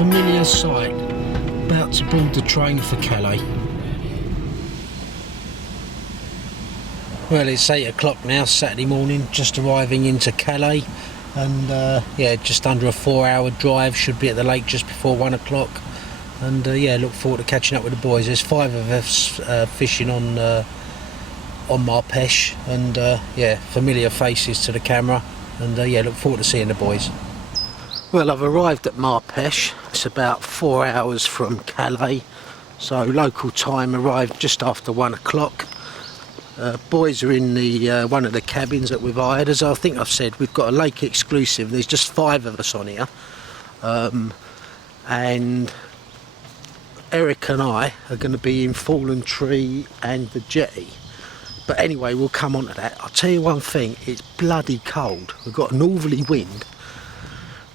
familiar sight. About to board the train for Calais. Well, it's 8 o'clock now, Saturday morning, just arriving into Calais, and yeah, just under a 4-hour drive. Should be at the lake just before 1 o'clock, and yeah, look forward to catching up with the boys. There's 5 of us fishing on Peche, and yeah, familiar faces to the camera, and yeah, look forward to seeing the boys. Well, I've arrived at Peche. It's about 4 hours from Calais, so local time, arrived just after 1 o'clock. Boys are in the one of the cabins that we've hired. As I think I've said, we've got a lake exclusive. There's just 5 of us on here, and Eric and I are going to be in Fallen Tree and the jetty. But anyway, we'll come on to that. I'll tell you one thing, it's bloody cold. We've got a northerly wind.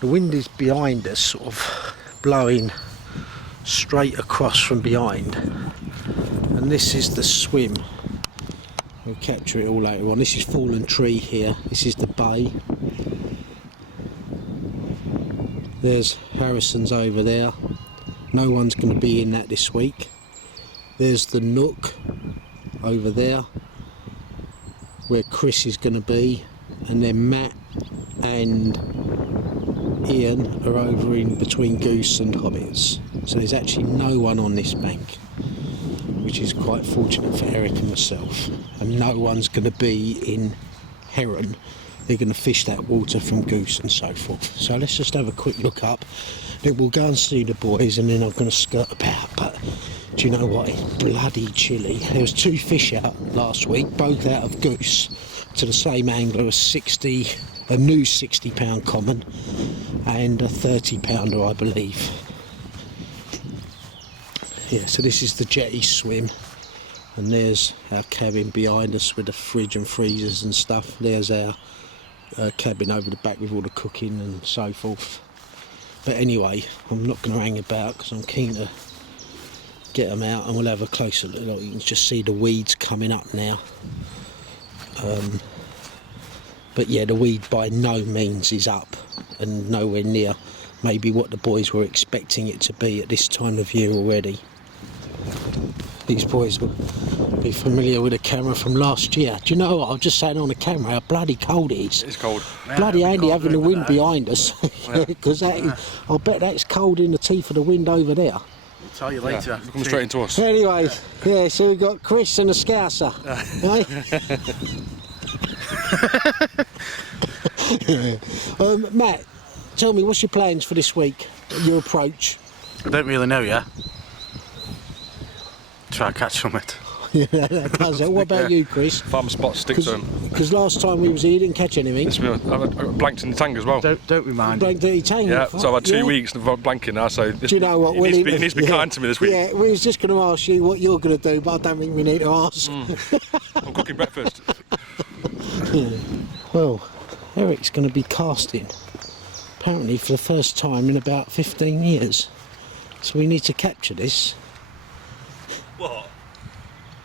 The wind is behind us, sort of blowing straight across from behind. And this is the swim. We'll capture it all later on. This is Fallen Tree here. This is the bay. There's Harrison's over there. No one's going to be in that this week. There's the Nook over there, where Chris is going to be, and then Matt and Ian are over in between Goose and Hobbits. So there's actually no one on this bank, which is quite fortunate for Eric and myself. And no one's going to be in Heron. They're going to fish that water from Goose and so forth. So let's just have a quick look up. Then we'll go and see the boys, and then I'm going to skirt about. But do you know what? It's bloody chilly. There was 2 fish out last week, both out of Goose, to the same angler, a new 60-pound common and a 30-pounder, I believe. Yeah, so this is the jetty swim, and there's our cabin behind us with the fridge and freezers and stuff. There's our cabin over the back with all the cooking and so forth. But anyway, I'm not going to hang about because I'm keen to get them out, and we'll have a closer look. You can just see the weeds coming up now. But yeah, the weed by no means is up, and nowhere near maybe what the boys were expecting it to be at this time of year already. These boys will be familiar with the camera from last year. Do you know what? I was just saying on the camera how bloody cold it is. It's cold. Bloody handy having the wind behind us, because I'll bet that's cold in the teeth of the wind over there. I'll tell you later. Yeah, come straight into us. Anyway, yeah, so we've got Chris and a Scouser. Right? Matt, tell me, what's your plans for this week? Your approach? I don't really know yet. Try to catch something. Yeah, that does it. What about you, Chris? Farm spot, stick to him. Because last time we was here, you didn't catch anything. I blanked in the tank as well. Don't remind me. Blanked in the tank? Yeah, so I've had 2 weeks of blanking now, so this, do you know what? He needs to be kind to me this week. Yeah, we was just going to ask you what you're going to do, but I don't think we need to ask. I'm cooking breakfast. Well, Eric's going to be casting, apparently for the first time in about 15 years. So we need to capture this. What?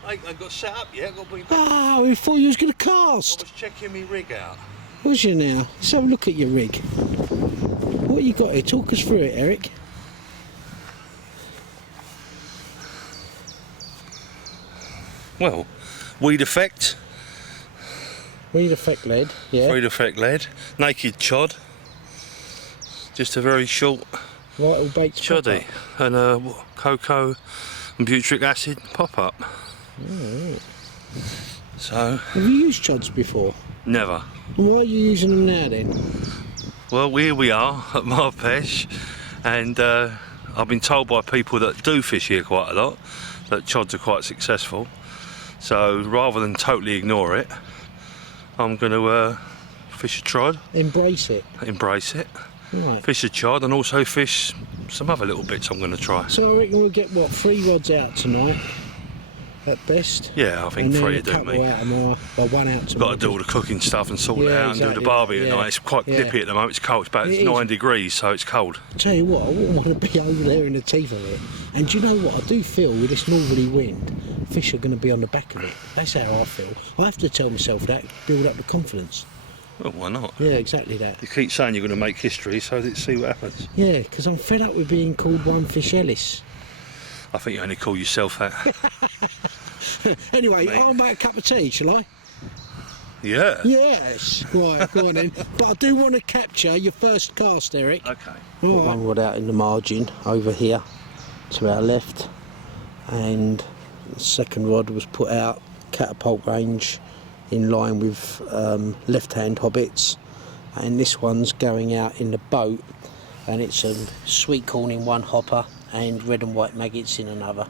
I ain't got set up yet. Ah, we thought you was going to cast. I was checking my rig out. Was you now? Let's have a look at your rig. What you got here? Talk us through it, Eric. Well, weed effect. Weed effect lead, yeah. Weed effect lead. Naked chod. Just a very short Vital baked choddy. And cocoa and butyric acid pop up. Oh. So. Have you used chods before? Never. Why are you using them now then? Well, here we are at Peche, and I've been told by people that do fish here quite a lot that chods are quite successful. So rather than totally ignore it, I'm going to fish a trod. Embrace it. Embrace it. Right. Fish a chod and also fish some other little bits I'm going to try. So I reckon we'll get, what, 3 rods out tonight, at best? Yeah, I think 3 would do me. Out tomorrow, well, 1 out tomorrow. Got to do all the cooking stuff and sort it Yeah, out exactly. and do the barbie at Yeah. night. It's quite Yeah. nippy at the moment, it's cold, it's about It 9 is. degrees, so it's cold. Tell you what, I wouldn't want to be over there in the teeth of it. And do you know what? I do feel with this northerly wind, fish are going to be on the back of it. That's how I feel. I have to tell myself that, build up the confidence. Well, why not? Yeah, exactly that. You keep saying you're going to make history, so let's see what happens. Yeah, because I'm fed up with being called One Fish Ellis. I think you only call yourself that. Anyway, Mate. I'll make a cup of tea, shall I? Yeah. Yes. Right, go on then. But I do want to capture your first cast, Eric. Okay. Put one rod out in the margin over here to our left, and the second rod was put out catapult range in line with left-hand hobbits, and this one's going out in the boat, and it's a sweet corn in one hopper and red and white maggots in another.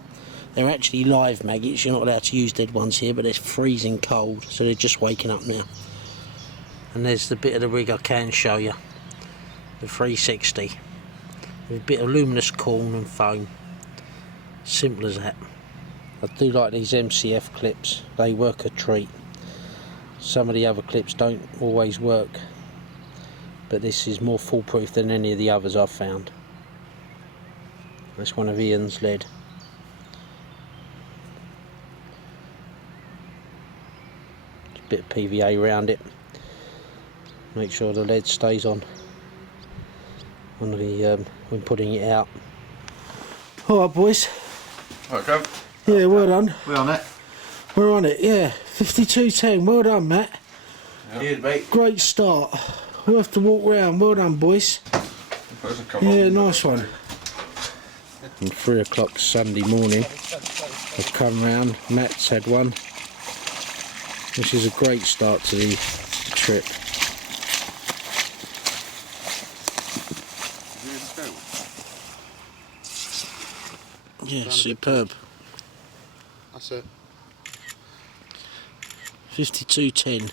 They're actually live maggots, you're not allowed to use dead ones here, but they're freezing cold, so they're just waking up now. And there's the bit of the rig I can show you, the 360, with a bit of luminous corn and foam. Simple as that. I do like these MCF clips, they work a treat. Some of the other clips don't always work, but this is more foolproof than any of the others I've found. That's one of Ian's lead. Bit of PVA around it, make sure the lead stays on the when putting it out. Alright boys, Right, go. yeah, well done. We're on it. We're on it, yeah. 52.10, well done Matt. Cheers, mate. Great start. We'll have to walk round, well done boys. Yeah, nice one. And 3 o'clock Sunday morning, I've come round, Matt's had one, which is a great start to the trip. Yeah, superb. That's it. 52.10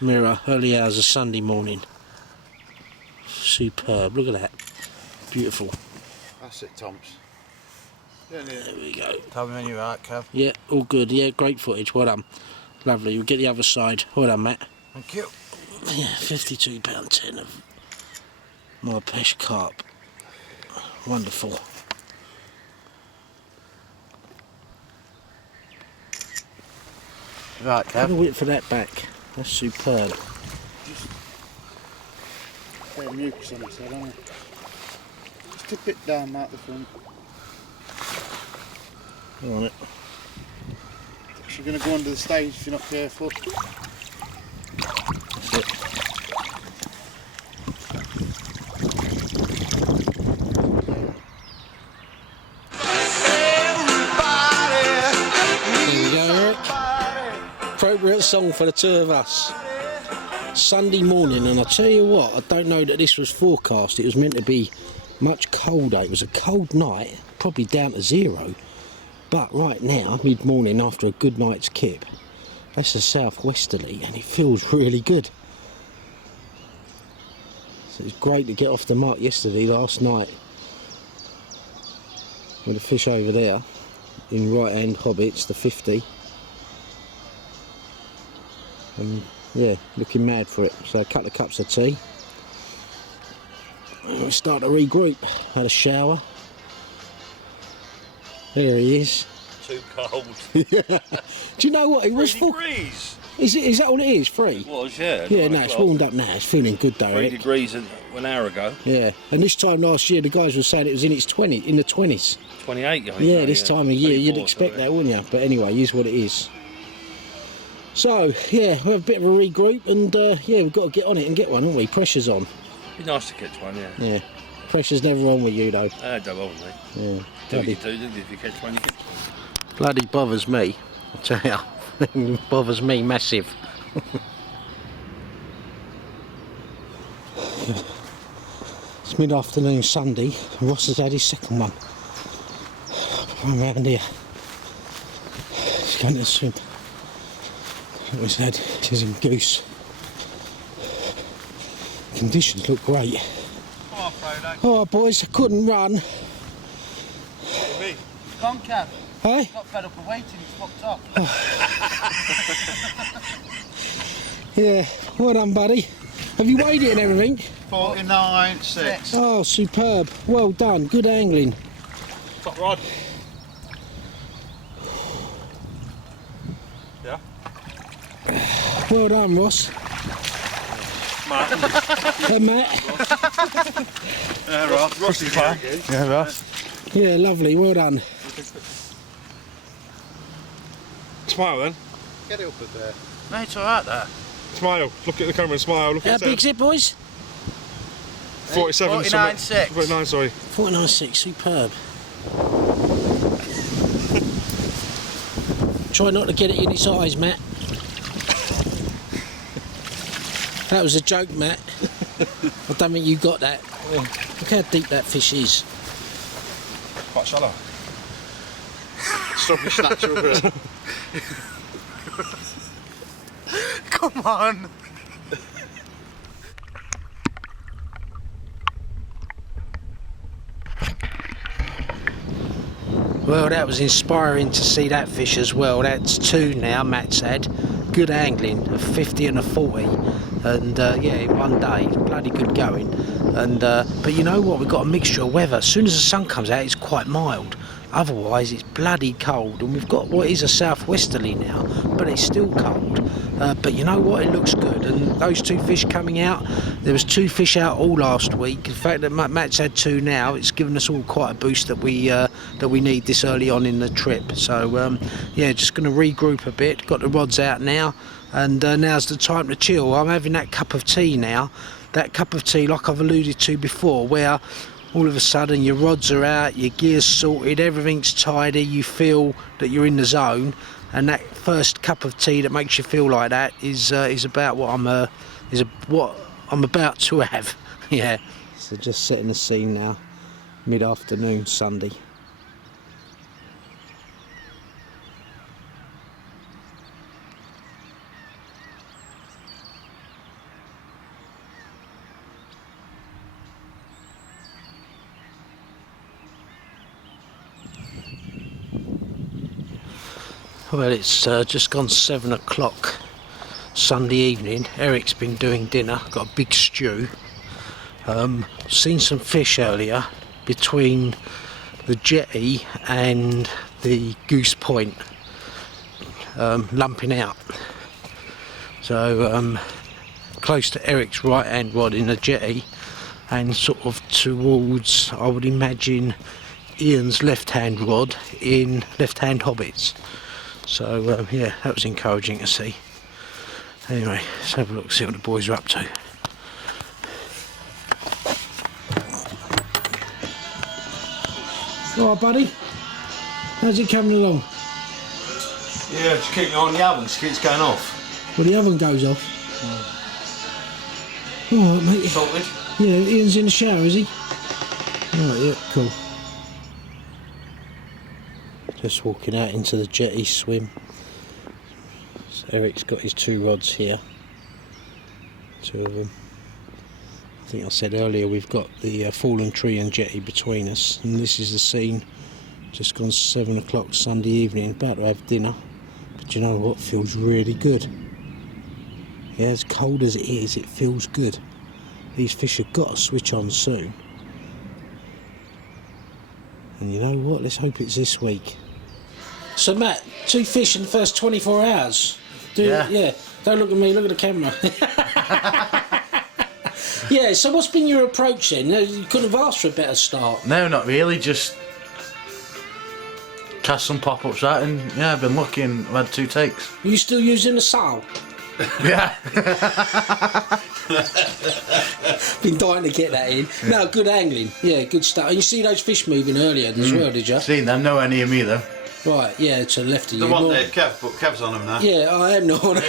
mirror, early hours of Sunday morning. Superb, look at that. Beautiful. That's it, Tom's. There we go. Tell me when you're out, Kev. Yeah, all good. Yeah, great footage. Well done. Lovely. We'll get the other side. Well done, Matt. Thank you. Yeah, £52.10 of my Peche carp. Wonderful. Right, Have a Kev. whip for that back. That's superb. Bit of mucus on it, so don't it? Just a bit down at the front. On it. You're going to go under the stage if you're not careful. That's it. There we go, Eric. Appropriate song for the two of us. Sunday morning, and I tell you what, I don't know that this was forecast. It was meant to be much colder. It was a cold night, probably down to 0. But right now, mid-morning after a good night's kip, that's a southwesterly and it feels really good. So it was great to get off the mark yesterday, last night, with the fish over there in right hand hobbits, the 50. And yeah, looking mad for it. So a couple of cups of tea. And we start to regroup. Had a shower. There he is. Too cold. Do you know what? It was 3 full. degrees. Is that all it is? 3? It was, yeah. Yeah, 9 no, it's o'clock. warmed up now. It's feeling good though, 3 Eric. degrees an hour ago. Yeah, and this time last year the guys were saying it was in the 20s. 28, I think. Yeah, this time of year you'd 24, expect sorry. that, wouldn't you? But anyway, here's what it is. So yeah, we'll have a bit of a regroup, and yeah, we've got to get on it and get one, haven't we? Pressure's on. Be nice to catch one, yeah. Yeah, pressure's never on with you though. Don't bother me. Yeah, Do what bloody, you do, don't you? If you catch one, you catch one. bloody bothers me. I tell you, bothers me massive. It's mid-afternoon Sunday, and Ross has had his second one. Run round here. He's going to swim. He's had his goose. Conditions look great. Come on, Frodo. Alright boys, I couldn't run. Come on, Kev. Hey? Got fed up of waiting, he's fucked up. Yeah, well done buddy. Have you weighed it and everything? 49.6. Oh, superb. Well done. Good angling. Top rod. Yeah. Well done, Ross. Hey, Matt. Ross is back. Yeah, Ross. Yeah, lovely. Well done. Smile then. Get it up at there. No, it's alright there. Smile. Look at the camera and smile. Look How at big's it, boys? 47. 49.6. 49, sorry. 49.6. Superb. Try not to get it in its eyes, Matt. That was a joke, Matt. I don't think you got that. Look how deep that fish is. Quite shallow. Stop your snatcher over it. Come on! Well, that was inspiring to see that fish as well. That's 2 now, Matt's had. Good angling, a 50 and a 40. And yeah, in one day, bloody good going. And but you know what, we've got a mixture of weather. As soon as the sun comes out, it's quite mild. Otherwise, it's bloody cold. And we've got what is a southwesterly now, but it's still cold. But you know what, it looks good. And those 2 fish coming out, there was 2 fish out all last week. In fact, that Matt's had 2 now. It's given us all quite a boost that we need this early on in the trip. So yeah, just going to regroup a bit. Got the rods out now, and now's the time to chill. I'm having that cup of tea now. That cup of tea, like I've alluded to before, where all of a sudden your rods are out, your gear's sorted, everything's tidy, you feel that you're in the zone, and that first cup of tea that makes you feel like that is about what I'm about to have. Yeah. So just setting the scene now, mid-afternoon Sunday. Well, it's just gone 7 o'clock Sunday evening. Eric's been doing dinner, got a big stew. Seen some fish earlier between the jetty and the Goose Point, lumping out. So close to Eric's right hand rod in the jetty, and sort of towards, I would imagine, Ian's left hand rod in left hand hobbits. So yeah, that was encouraging to see. Anyway, let's have a look, see what the boys are up to. Alright, buddy, how's it coming along? Yeah, just keep it on the oven, just keeps going off. Well, the oven goes off. Alright, mate. Salted? Yeah, Ian's in the shower, is he? Alright, yeah, cool. Just walking out into the jetty swim. So Eric's got his 2 rods here. 2 of them. I think I said earlier we've got the fallen tree and jetty between us, and this is the scene. Just gone 7 o'clock Sunday evening, about to have dinner. But you know what, feels really good. Yeah, as cold as it is, it feels good. These fish have got to switch on soon. And you know what, let's hope it's this week. So Matt, 2 fish in the first 24 hours. Yeah. Don't look at me, look at the camera. Yeah, so what's been your approach then? You couldn't have asked for a better start. No, not really, just cast some pop-ups out, and yeah, I've been lucky and I've had 2 takes. Are you still using the sail? Yeah. Been dying to get that in. No, good angling. Yeah, good stuff. And you see those fish moving earlier as well, did you? Seen them, nowhere near me though. Right, yeah, to the left of you. The one there, Kev, but Kev's on him now. Yeah, I am not.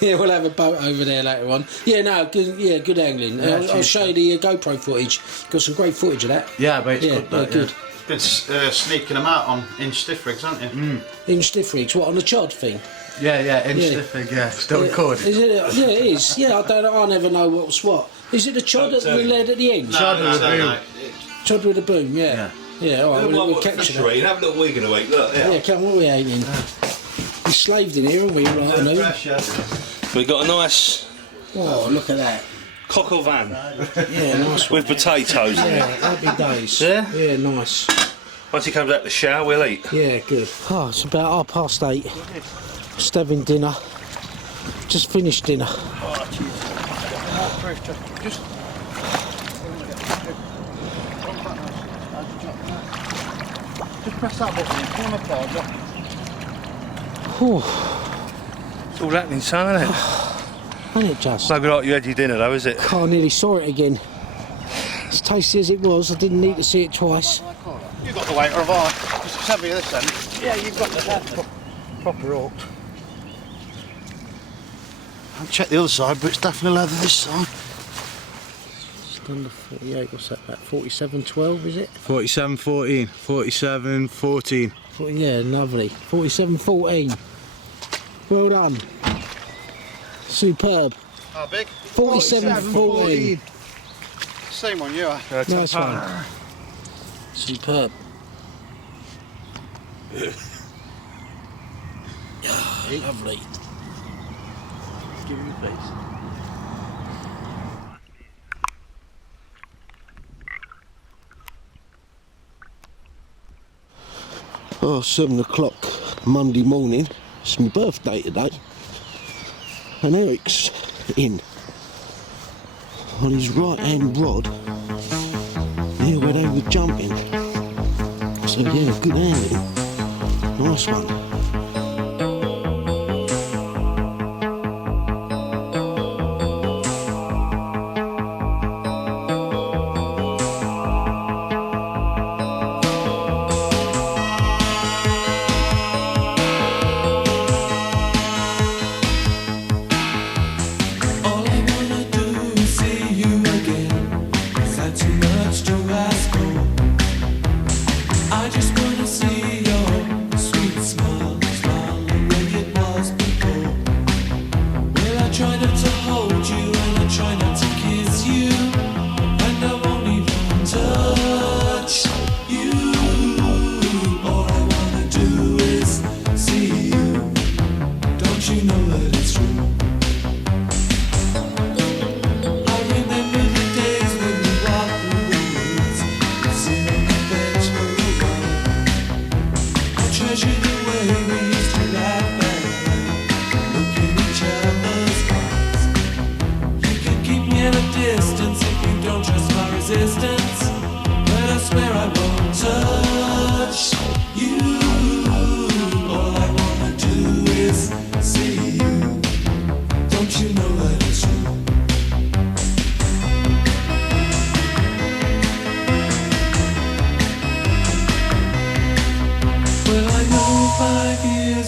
Yeah, we'll have a boat over there later on. Yeah, no, good. Yeah, good angling. Yeah, I'll show you the GoPro footage. Got some great footage of that. Yeah, but it's Yeah, good. That, good. Been sneaking them out on in stiff rigs, haven't you? In stiff rigs, what, on the chod thing? Yeah, in Yeah. Stiffig, yeah, still recording. Is it? Yeah, it is. Yeah, I never know what's what. Is it the chod at the lead at the end? Chod with the boom. Chod with the boom, yeah. Yeah, all right, we'll capture that. Have a little we're going to eat, look, Yeah, come on, what are we aiming? We slaved in here, haven't we? Right, I know. We've got a nice Oh, look at that. coq au vin Yeah, nice one. with potatoes in Yeah, it. happy days. Yeah? Yeah, nice. Once he comes out the shower, we'll eat. Yeah, good. Oh, it's about 8:30. Just having dinner. Just finished dinner. waterproof jacket. Just. Just press that button. Pull them apart, Jack. Whew. It's all happening, son, isn't it? Ain't it just? It's no good like you had your dinner though, is it? I nearly saw it again. As tasty as it was, I didn't need to see it twice. You've got the weight of I. Just heavy this end. Yeah, you've got the proper hooked. I'll check the other side, but it's definitely leather this side. Just under 48, what's that, about 47.12 is it? 47.14, 47.14. Yeah, lovely. 47.14. Well done. Superb. How big? 47.14. Same one you are. Nice one. Superb. Lovely. Give me the face. Oh, 7 o'clock Monday morning. It's my birthday today. And Eric's in on his right hand rod. Yeah, where they were jumping. So yeah, good handling. Nice one.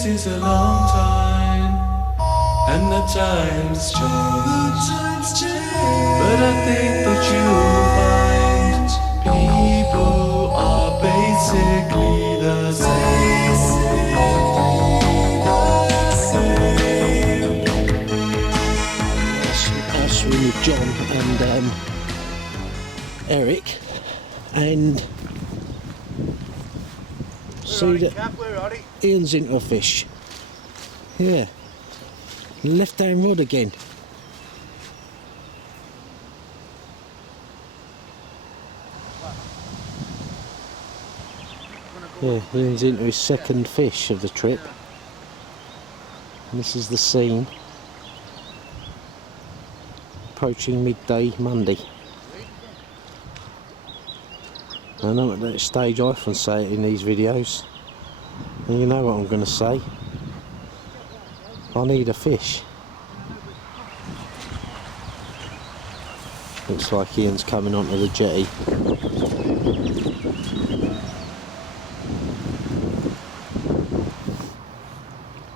Is a long time, and the times change. But I think that you'll find people are basically the same. Us with John and Eric, and see that Ian's into a fish. Yeah. Left hand rod again. Yeah, Ian's into his second fish of the trip. And this is the scene. Approaching midday Monday. I know at that stage I often say it in these videos. And you know what I'm going to say. I need a fish. Looks like Ian's coming onto the jetty.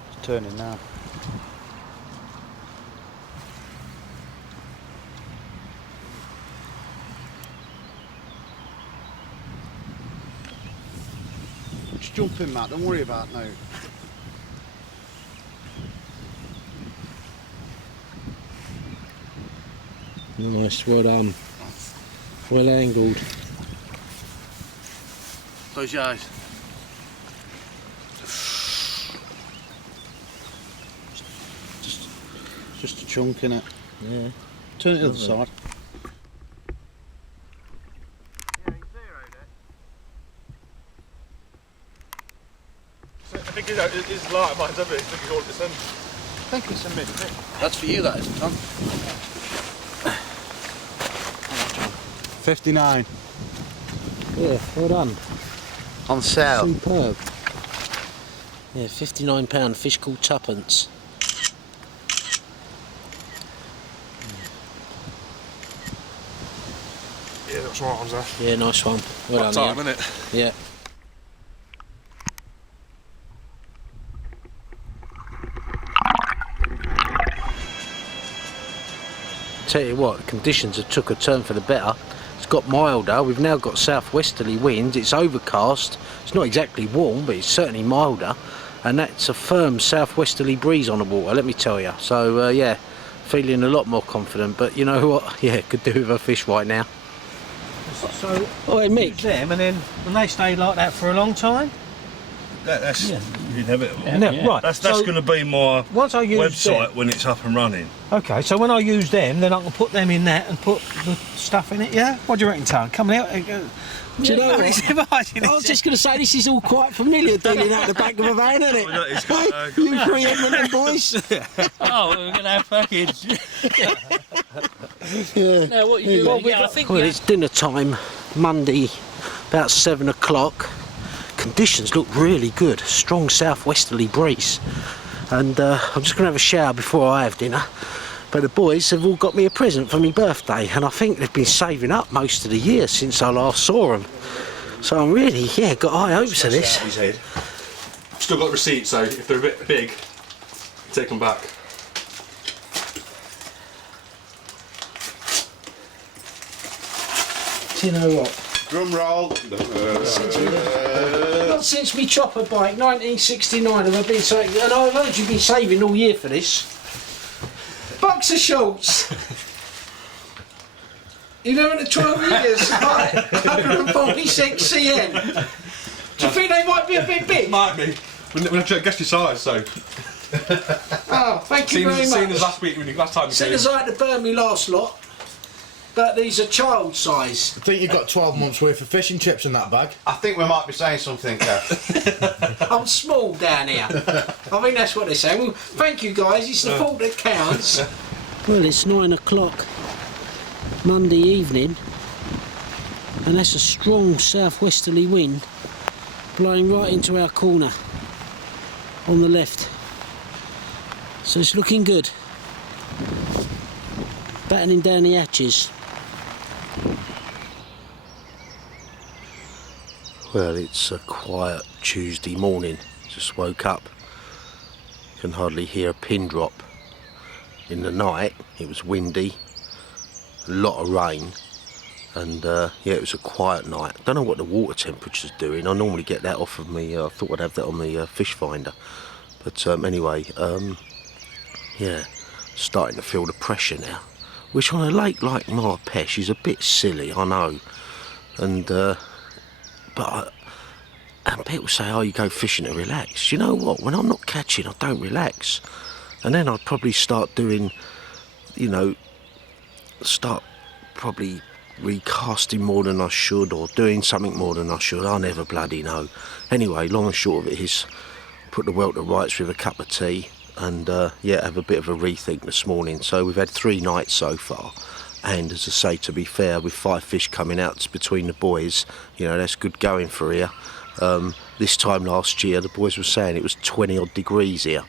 It's turning now. Just jump in, Matt, don't worry about it now. Nice, well done. Well angled. Close your eyes. Just a chunk in it. Yeah. Turn it to the other side. I think it's light, mine's up it, it's all at this end. I think it's a mid-bit. That's for you, that is, Tom. £59. Yeah, well done. On sale. Superb. Yeah, £59 fish called tuppence. Yeah, that's right, was there. Yeah, nice one. Well About done, time, yeah. innit? Yeah. Tell you what, conditions have took a turn for the better. It's got milder. We've now got southwesterly winds. It's overcast. It's not exactly warm, but it's certainly milder. And that's a firm southwesterly breeze on the water, let me tell you. So yeah, feeling a lot more confident. But you know what? Yeah, could do with a fish right now. So, Oh, hey, Mick. use them, and then when they stay like that for a long time. That's inevitable. Right. That's so going to be my once I use website them, when it's up and running. okay. So when I use them, then I can put them in that and put the stuff in it. Yeah. What do you reckon, Tom? Coming out. Do you know what? I was just going to say, this is all quite familiar, dealing out the back of a van, isn't it? Well, it's got, Hey, you three Edmonton boys. Oh, we're going to have package. Yeah. No, what you do? Yeah, I think Well, it's dinner time, Monday, about 7 o'clock. Conditions look really good, strong southwesterly breeze. And I'm just going to have a shower before I have dinner. But the boys have all got me a present for my birthday, and I think they've been saving up most of the year since I last saw them. So I'm really, yeah, got high hopes of this. His head. Still got receipts, so if they're a bit big, take them back. Do you know what? Drum roll. Not since me chopper bike, 1969, have I been saving, and I've heard you've been saving all year for this. Boxer shorts. 11 to 12 years, right, 146 cm. Do you think they might be a bit big? Might be. When I guess your size, so. Oh, thank you very Seen as much. last time you Seeing came. as I had to burn me last lot, but these are child size. I think you've got 12 months worth of fishing chips in that bag. I think we might be saying something, Kev. I'm small down here. I think that's what they say. Well, thank you guys, it's the thought that counts. Well, it's 9 o'clock Monday evening, and that's a strong southwesterly wind blowing right into our corner on the left. So it's looking good. Battening down the hatches. Well, it's a quiet Tuesday morning. Just woke up. Can hardly hear a pin drop. In the night, it was windy, a lot of rain, and yeah, it was a quiet night. Don't know what the water temperature's doing. I normally get that off of me. I thought I'd have that on the fish finder, but anyway, yeah, starting to feel the pressure now. Which on a lake like Peche is a bit silly, I know, and people say, oh, you go fishing to relax. You know what? When I'm not catching, I don't relax. And then I'd probably start doing, you know, start probably recasting more than I should, or doing something more than I should. I never bloody know. Anyway, long and short of it is, put the world to rights with a cup of tea, and yeah, have a bit of a rethink this morning. So we've had 3 nights so far, and as I say, to be fair, with 5 fish coming out between the boys, you know, that's good going for here. This time last year, the boys were saying it was 20 odd degrees here.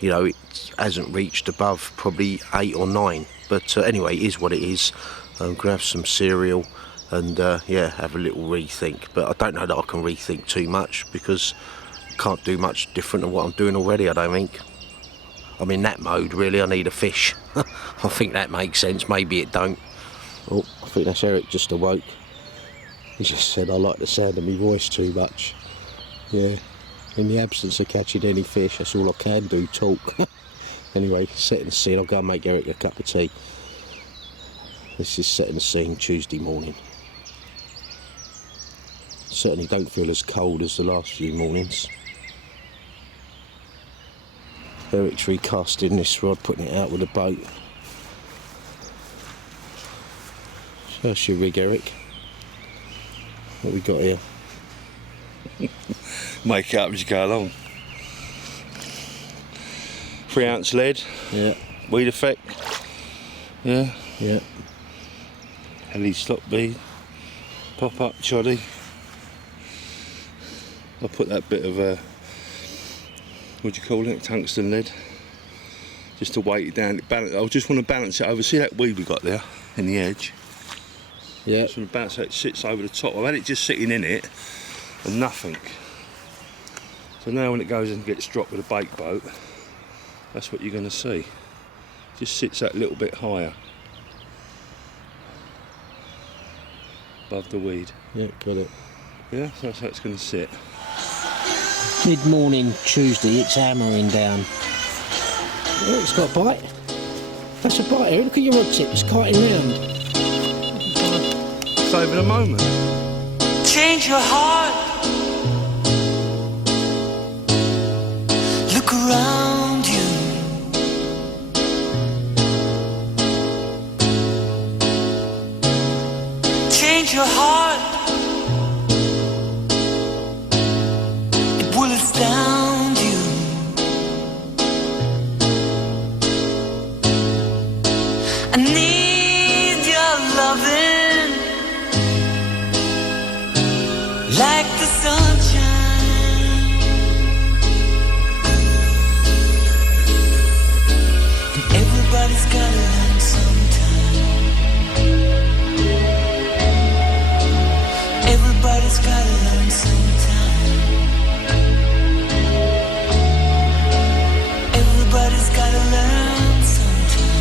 You know, it hasn't reached above probably 8 or 9, but anyway, it is what it is. I'm gonna have some cereal and yeah, have a little rethink, but I don't know that I can rethink too much, because I can't do much different than what I'm doing already, I don't think. I'm in that mode really. I need a fish. I think that makes sense. Maybe it don't. Oh, I think that's Eric just awoke. He just said I like the sound of my voice too much. Yeah, in the absence of catching any fish, that's all I can do, talk. Anyway, setting the scene. I'll go and make Eric a cup of tea. This is setting the scene Tuesday morning. Certainly don't feel as cold as the last few mornings. Eric's recasting this rod, putting it out with a boat. How's your rig, Eric? What we got here? Make it up as you go along. 3 ounce lead. Yeah. Weed effect. Yeah. Yeah. Heli slot bead. Pop up choddy. I'll put that bit of what do you call it, tungsten lead, just to weight it down. I just want to balance it over. See that weed we got there in the edge? Yeah. Just want to balance so it sits over the top. I've had it just sitting in it and nothing. So now when it goes and gets dropped with a bake boat, that's what you're going to see. Just sits that little bit higher above the weed. Yeah, got it. Yeah, so that's how it's going to sit. Mid-morning Tuesday, it's hammering down. Oh, it's got a bite. That's a bite here. Look at your rod tip, it's kiting round. Saving a moment. Change your heart. Look around you. Change your heart. It will astound you. I need your loving like the sunshine. And everybody's gotta learn sometime. Everybody's gotta learn sometime. Everybody's gotta learn sometime.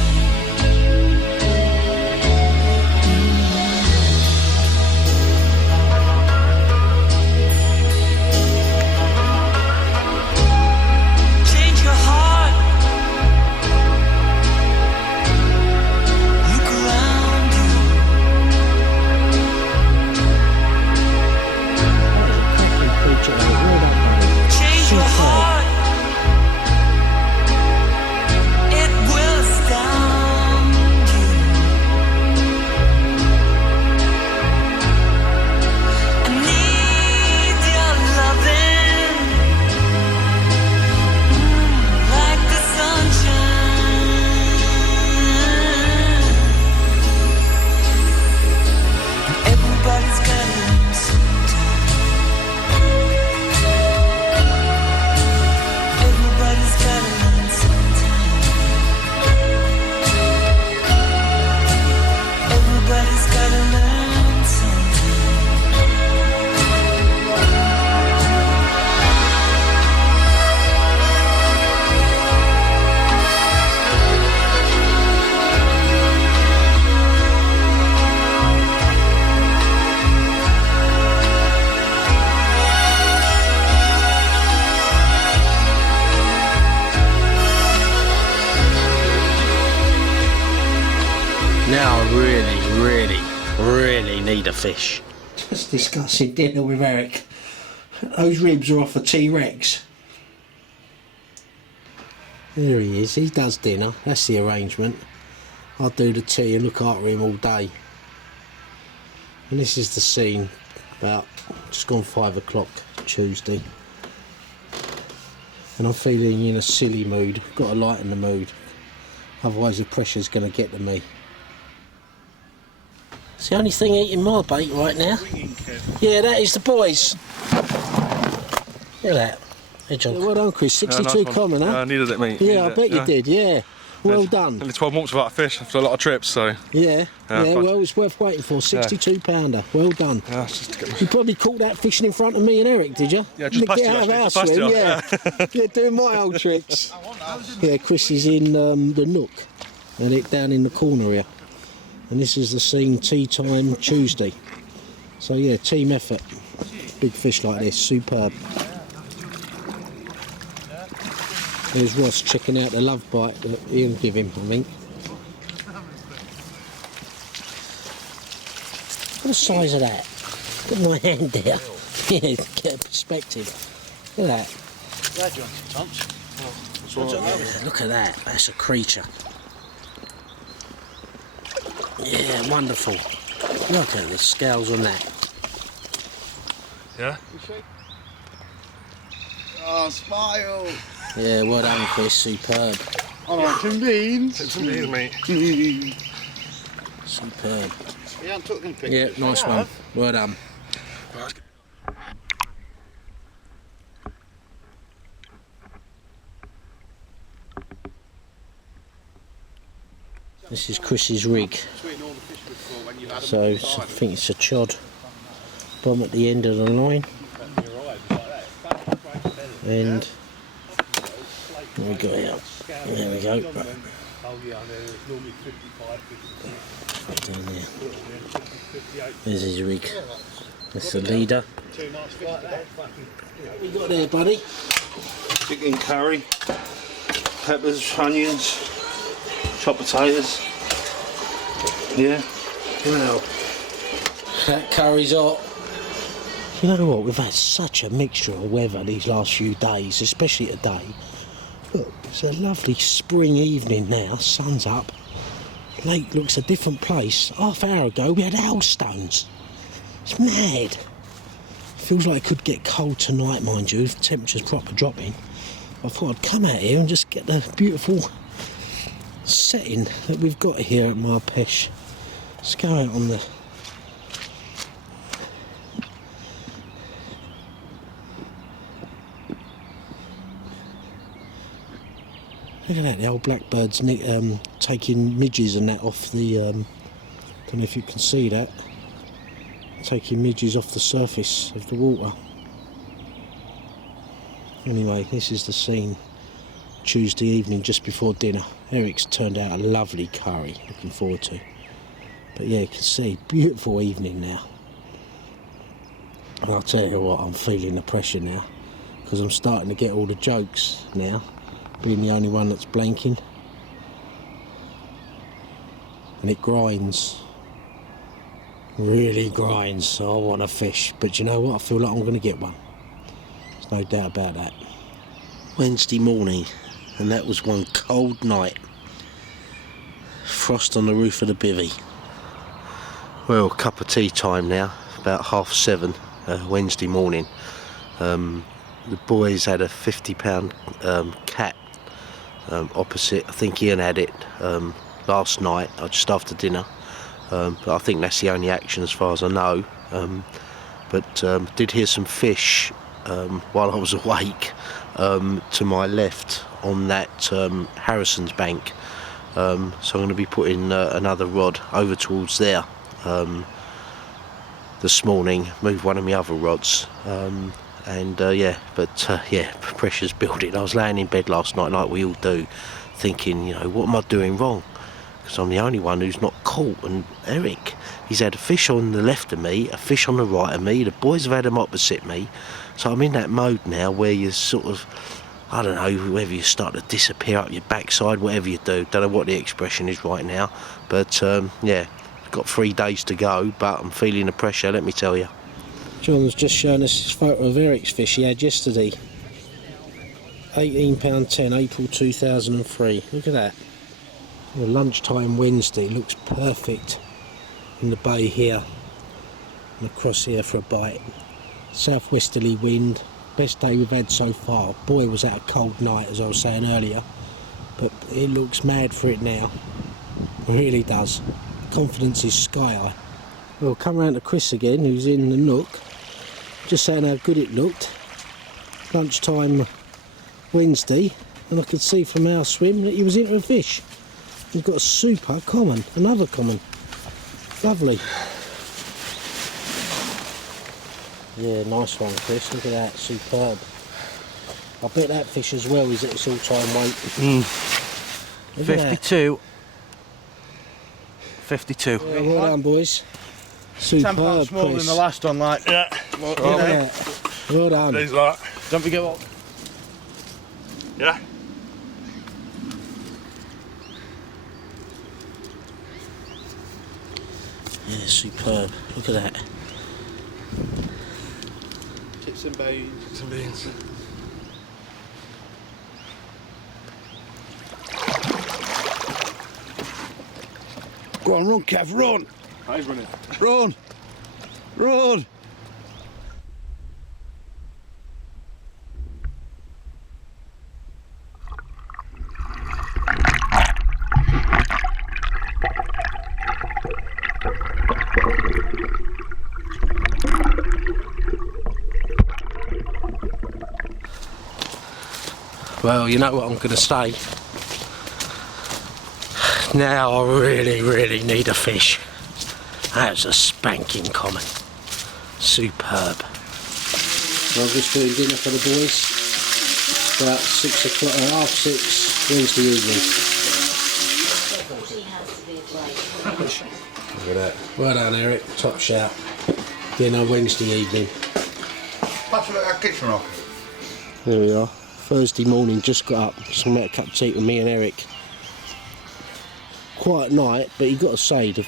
Change your heart. Look around you. Change your heart. It will astound you. I need your loving like the sunshine. Everybody's got learn sometime. Everybody's gotta learn sometime. Everybody's gotta learn sometime. Now I really need a fish. Just discussing dinner with Eric. Those ribs are off a T-Rex. There he is, he does dinner, that's the arrangement. I'll do the tea and look after him all day. And this is the scene, about just gone 5 o'clock Tuesday. And I'm feeling in a silly mood, got to lighten the mood. Otherwise the pressure's going to get to me. It's the only thing eating my bait right now. Yeah, that is the boys. Look at that. Hey, John. Well done, Chris. 62 nice common, huh? Yeah, I needed it, mate. Yeah, I bet you did, yeah. Well done. Only 12 months without a fish after a lot of trips, so. Yeah, Yeah, well, it's worth waiting for. 62 pounder. Well done. Yeah, it's just to get You probably caught that fishing in front of me and Eric, did you? Yeah, just past you, Get out of actually, our just past swim, you, yeah. Yeah, doing my old tricks. Yeah, Chris is in the nook, and it down in the corner here. And this is the scene, tea time Tuesday. So yeah, team effort. Big fish like this, superb. There's Ross checking out the love bite that he'll give him, I think. What the size of that? Put my hand there. Yeah, get a perspective. Look at that. Yeah, look at that. That's a creature. Yeah, wonderful. Look at the scales on that. Yeah? Oh, smile. Yeah, well done, Chris. Superb. I like some beans. It's some beans, mate. Superb. You haven't took them pictures? Yeah, nice one. Well done. This is Chris's rig. So I think it's a chod bomb at the end of the line. And what we got here? There we go. Down there. There's his rig. That's the leader. What we got there, buddy? Chicken curry, peppers, onions, chopped potatoes. Yeah. Wow. That curry's hot. You know what, we've had such a mixture of weather these last few days, especially today. Look, it's a lovely spring evening now, sun's up. Lake looks a different place. Half hour ago we had hailstones. It's mad. Feels like it could get cold tonight, mind you, if the temperature's proper dropping. I thought I'd come out here and just get the beautiful setting that we've got here at Peche. Let's go out on the... Look at that, the old blackbirds taking midges and that off the, don't know if you can see that, taking midges off the surface of the water. Anyway, this is the scene Tuesday evening just before dinner. Eric's turned out a lovely curry, looking forward to. But yeah, you can see, beautiful evening now. And I'll tell you what, I'm feeling the pressure now, because I'm starting to get all the jokes now. Being the only one that's blanking, and it grinds, really grinds. So I want a fish, but you know what, I feel like I'm going to get one, there's no doubt about that. Wednesday morning, and that was one cold night. Frost on the roof of the bivvy. Well, cup of tea time now, about 7:30 Wednesday morning. The boys had a £50 cat opposite. I think Ian had it last night, just after dinner. But I think that's the only action as far as I know. But did hear some fish while I was awake to my left on that Harrison's bank. So I'm going to be putting another rod over towards there this morning, move one of my other rods. Yeah, pressure's building. I was laying in bed last night, like we all do, thinking, you know, what am I doing wrong? Because I'm the only one who's not caught. And Eric, he's had a fish on the left of me, a fish on the right of me. The boys have had them opposite me. So I'm in that mode now where you sort of, I don't know, whether you start to disappear up your backside, whatever you do. Don't know what the expression is right now. But yeah, got 3 days to go, but I'm feeling the pressure, let me tell you. John was just showing us his photo of Eric's fish he had yesterday. £18.10, April 2003. Look at that. Well, lunchtime Wednesday looks perfect in the bay here and across here for a bite. Southwesterly wind, best day we've had so far. Boy, was that a cold night, as I was saying earlier, but it looks mad for it now. It really does. Confidence is sky high. We'll come round to Chris again, who's in the nook, just saying how good it looked. Lunchtime Wednesday, and I could see from our swim that he was into a fish. We've got a super common, another common. Lovely. Yeah, nice one, Chris. Look at that, superb. I bet that fish as well is at its all-time weight. 52. 52. Yeah, well done, boys. Superb, £10 smaller Chris. than the last one, like. Yeah. Well, Look at that. Well done. These like. Don't forget what. Yeah. Yeah, superb. Look at that. Tits and beans. Some beans. Go on, run, Kev, run! He's running. Run! Run! Well, you know what I'm going to say. Now I really need a fish. That's a spanking common. Superb. I'm just doing dinner for the boys. It's about 6 o'clock, half 6 Wednesday evening. Look at that. Well done, Eric. Top shout. Dinner Wednesday evening. Pass a little kitchen rock. There we are. Thursday morning, just got up. Just had a cup of tea with me and Eric. Quiet night, but you've got to say, the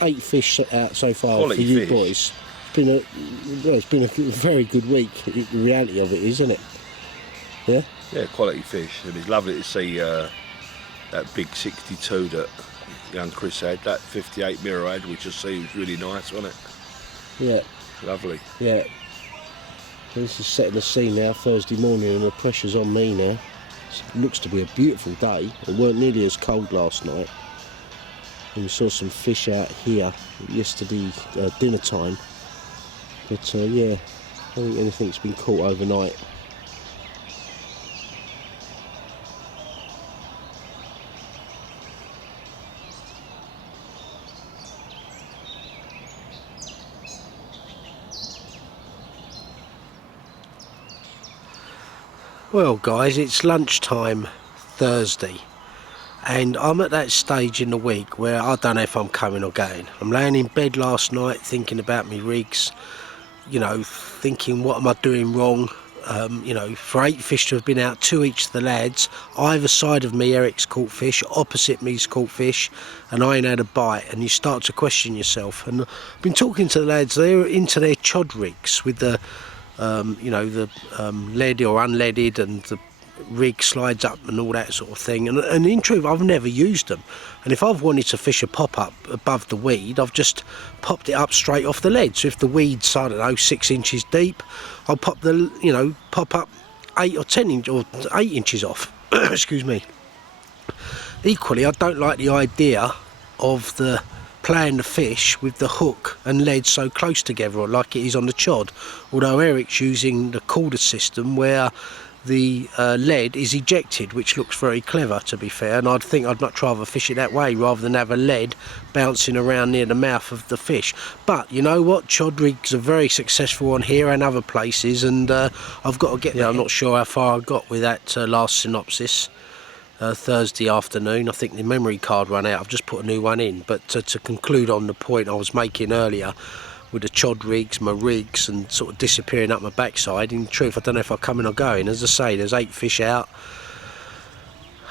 8 fish out so far Quality for you fish. boys. It's been a very good week. The reality of it is, isn't it? Yeah? Yeah, quality fish. It was lovely to see that big 62 that young Chris had, that 58 mirror had, which I see was really nice, wasn't it? Yeah. Lovely. Yeah. So this is setting the scene now, Thursday morning, and the pressure's on me now. It looks to be a beautiful day. It weren't nearly as cold last night. And we saw some fish out here yesterday dinner time. But yeah, I don't think anything's been caught overnight. Well guys, it's lunchtime Thursday, and I'm at that stage in the week where I don't know if I'm coming or going. I'm laying in bed last night thinking about me rigs, you know, thinking what am I doing wrong. You know, for 8 fish to have been out, 2 each of the lads, either side of me Eric's caught fish, opposite me's caught fish, and I ain't had a bite, and you start to question yourself. And I've been talking to the lads, they're into their chod rigs with the you know, the lead or unleaded, and the rig slides up and all that sort of thing. And in truth, I've never used them. And if I've wanted to fish a pop-up above the weed, I've just popped it up straight off the lead. So if the weed's, I don't know, 6 inches deep, I'll pop the, you know, pop up 8 or 10 inches or 8 inches off. Excuse me. Equally, I don't like the idea of the playing the fish with the hook and lead so close together, or like it is on the chod, although Eric's using the cauda system where the lead is ejected, which looks very clever, to be fair, and I'd think I'd much rather fish it that way rather than have a lead bouncing around near the mouth of the fish. But you know what, chod rigs are very successful on here and other places, and I've got to get there. I'm not sure how far I got with that last synopsis. Thursday afternoon, I think the memory card ran out. I've just put a new one in, but to conclude on the point I was making earlier with the chod rigs, my rigs, and sort of disappearing up my backside, in truth I don't know if I'm coming or going. As I say, there's 8 fish out,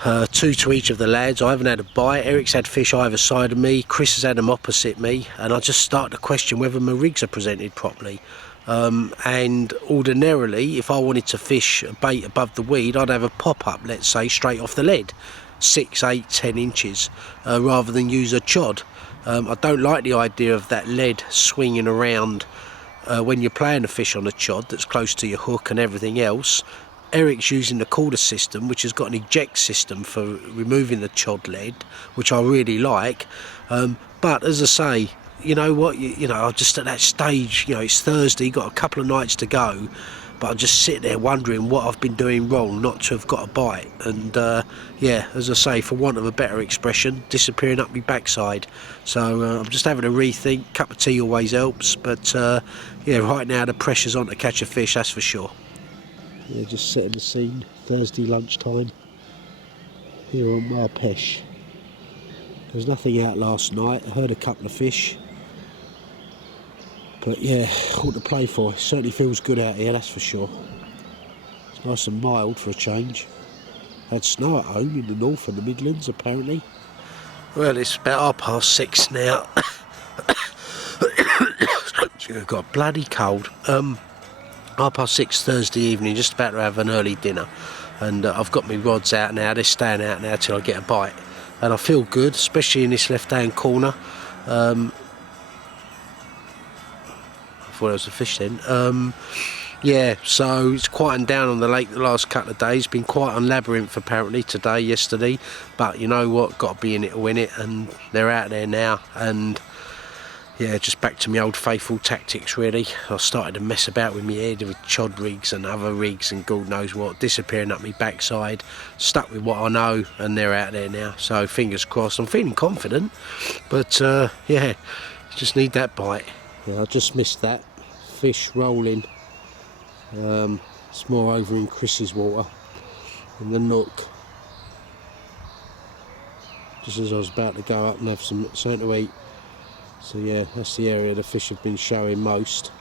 2 to each of the lads. I haven't had a bite. Eric's had fish either side of me, Chris has had them opposite me, and I just start to question whether my rigs are presented properly. And ordinarily, if I wanted to fish a bait above the weed, I'd have a pop-up, let's say, straight off the lead, 6, 8, 10 inches, rather than use a chod. I don't like the idea of that lead swinging around when you're playing a fish on a chod that's close to your hook and everything else. Eric's using the cauda system, which has got an eject system for removing the chod lead, which I really like. But as I say, you know what, you know, I'm just at that stage, you know, it's Thursday, got a couple of nights to go, but I just sit there wondering what I've been doing wrong not to have got a bite. And yeah, as I say, for want of a better expression, disappearing up my backside. So I'm just having a rethink. Cup of tea always helps, but yeah, right now the pressure's on to catch a fish, that's for sure. Yeah, just setting the scene, Thursday lunchtime here on Peche. There was nothing out last night. I heard a couple of fish. But yeah, all to play for. It certainly feels good out here, that's for sure. It's nice and mild for a change. Had snow at home in the north and the Midlands, apparently. Well, it's about 6:30 now. Got a bloody cold. 6:30 Thursday evening, just about to have an early dinner. And I've got my rods out now. They're staying out now till I get a bite. And I feel good, especially in this left-hand corner. I thought it was a fish then. Yeah, so it's quieting down on the lake the last couple of days. Been quiet on Labyrinth apparently today, yesterday. But you know what, got to be in it to win it, and they're out there now. And yeah, just back to my old faithful tactics really. I started to mess about with my head with chod rigs and other rigs and God knows what, disappearing up my backside, stuck with what I know, and they're out there now, so fingers crossed. I'm feeling confident, but yeah, just need that bite. Yeah, I just missed that fish rolling. It's more over in Chris's water, in the nook, just as I was about to go up and have something to eat. So yeah, that's the area the fish have been showing most,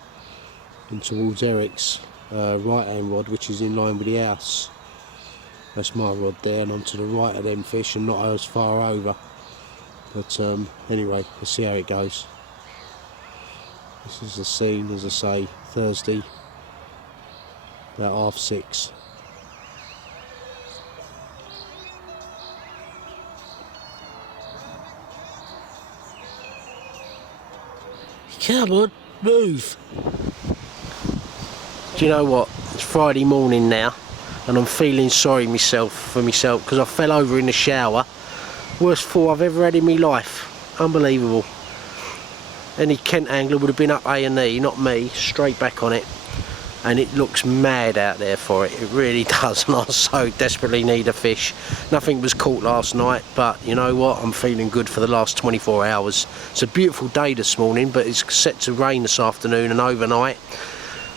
and towards Eric's right hand rod, which is in line with the house. That's my rod there, and onto the right of them fish and not as far over. But anyway, we'll see how it goes. This is the scene, as I say, Thursday, about 6:30. Come on, move. Do you know what? It's Friday morning now, and I'm feeling sorry for myself because I fell over in the shower. Worst fall I've ever had in my life. Unbelievable. Any Kent angler would have been up A&E, not me, straight back on it. And it looks mad out there for it. It really does, and I so desperately need a fish. Nothing was caught last night, but you know what? I'm feeling good for the last 24 hours. It's a beautiful day this morning, but it's set to rain this afternoon and overnight.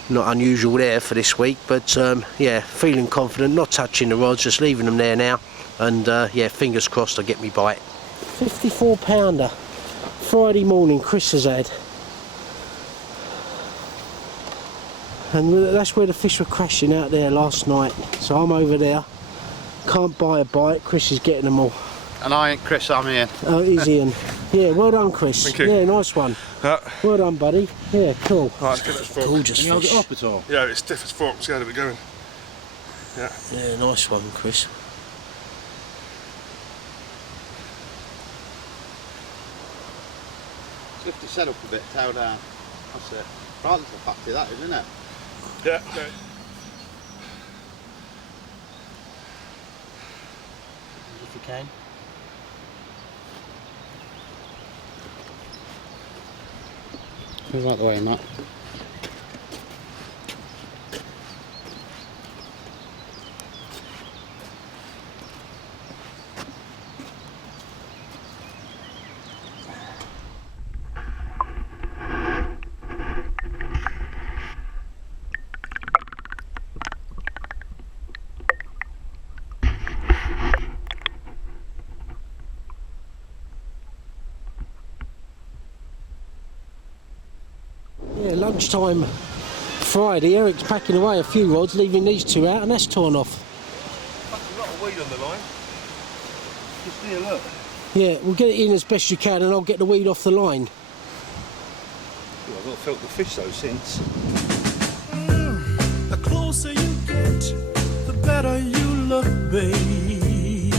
Not unusual there for this week, but yeah, feeling confident, not touching the rods, just leaving them there now. And yeah, fingers crossed I get me bite. 54 pounder, Friday morning, Chris has had. And that's where the fish were crashing out there last night. So I'm over there, can't buy a bite. Chris is getting them all. And I ain't Chris, I'm Ian. Oh, he's Ian. Yeah, well done, Chris. Thank you. Yeah, nice one. Well done, buddy. Yeah, cool. Right, let's get this fork. Gorgeous Can you hold fish. it up at all? Yeah, it's stiff as fork. See how it going. Yeah. Yeah, nice one, Chris. Lift the set up a bit, tail down. That's it. Right, that's a patty that is, isn't it? Yeah. Okay. If you can. Move out the way, Matt. Yeah, lunchtime Friday. Eric's packing away a few rods, leaving these two out, and that's torn off. A lot of weed on the line. Just here, look. Yeah, we'll get it in as best you can, and I'll get the weed off the line. Well, I've not felt the fish though since. The closer you get, the better you look, baby.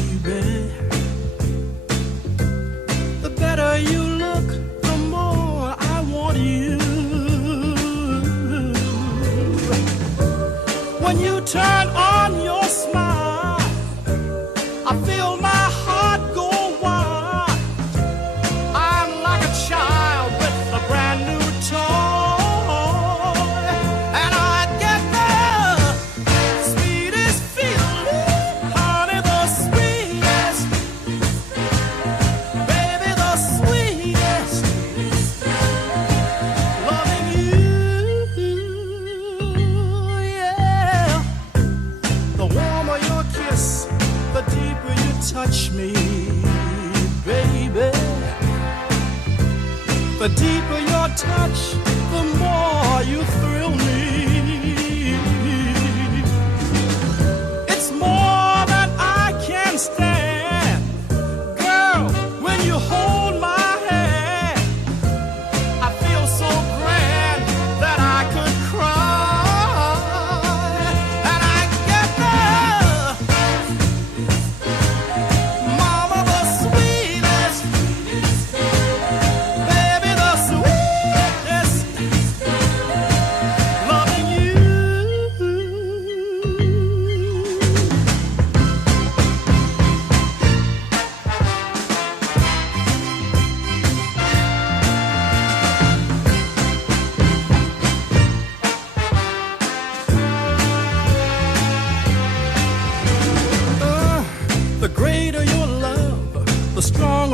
The better you look, the more I want you. When you turn on your smile, I feel my heart go wild. I'm like a child with a brand new toy, and I get the sweetest feeling, honey, the sweetest, baby, the sweetest, loving you, yeah. The warmer your kiss, the deeper you touch me, baby. The deeper your touch, the more you thrill me. It's more than I can stand. Girl, when you hold my hand, I feel so grand that I could cry. And I get the mama, the sweetest, baby, the sweetest,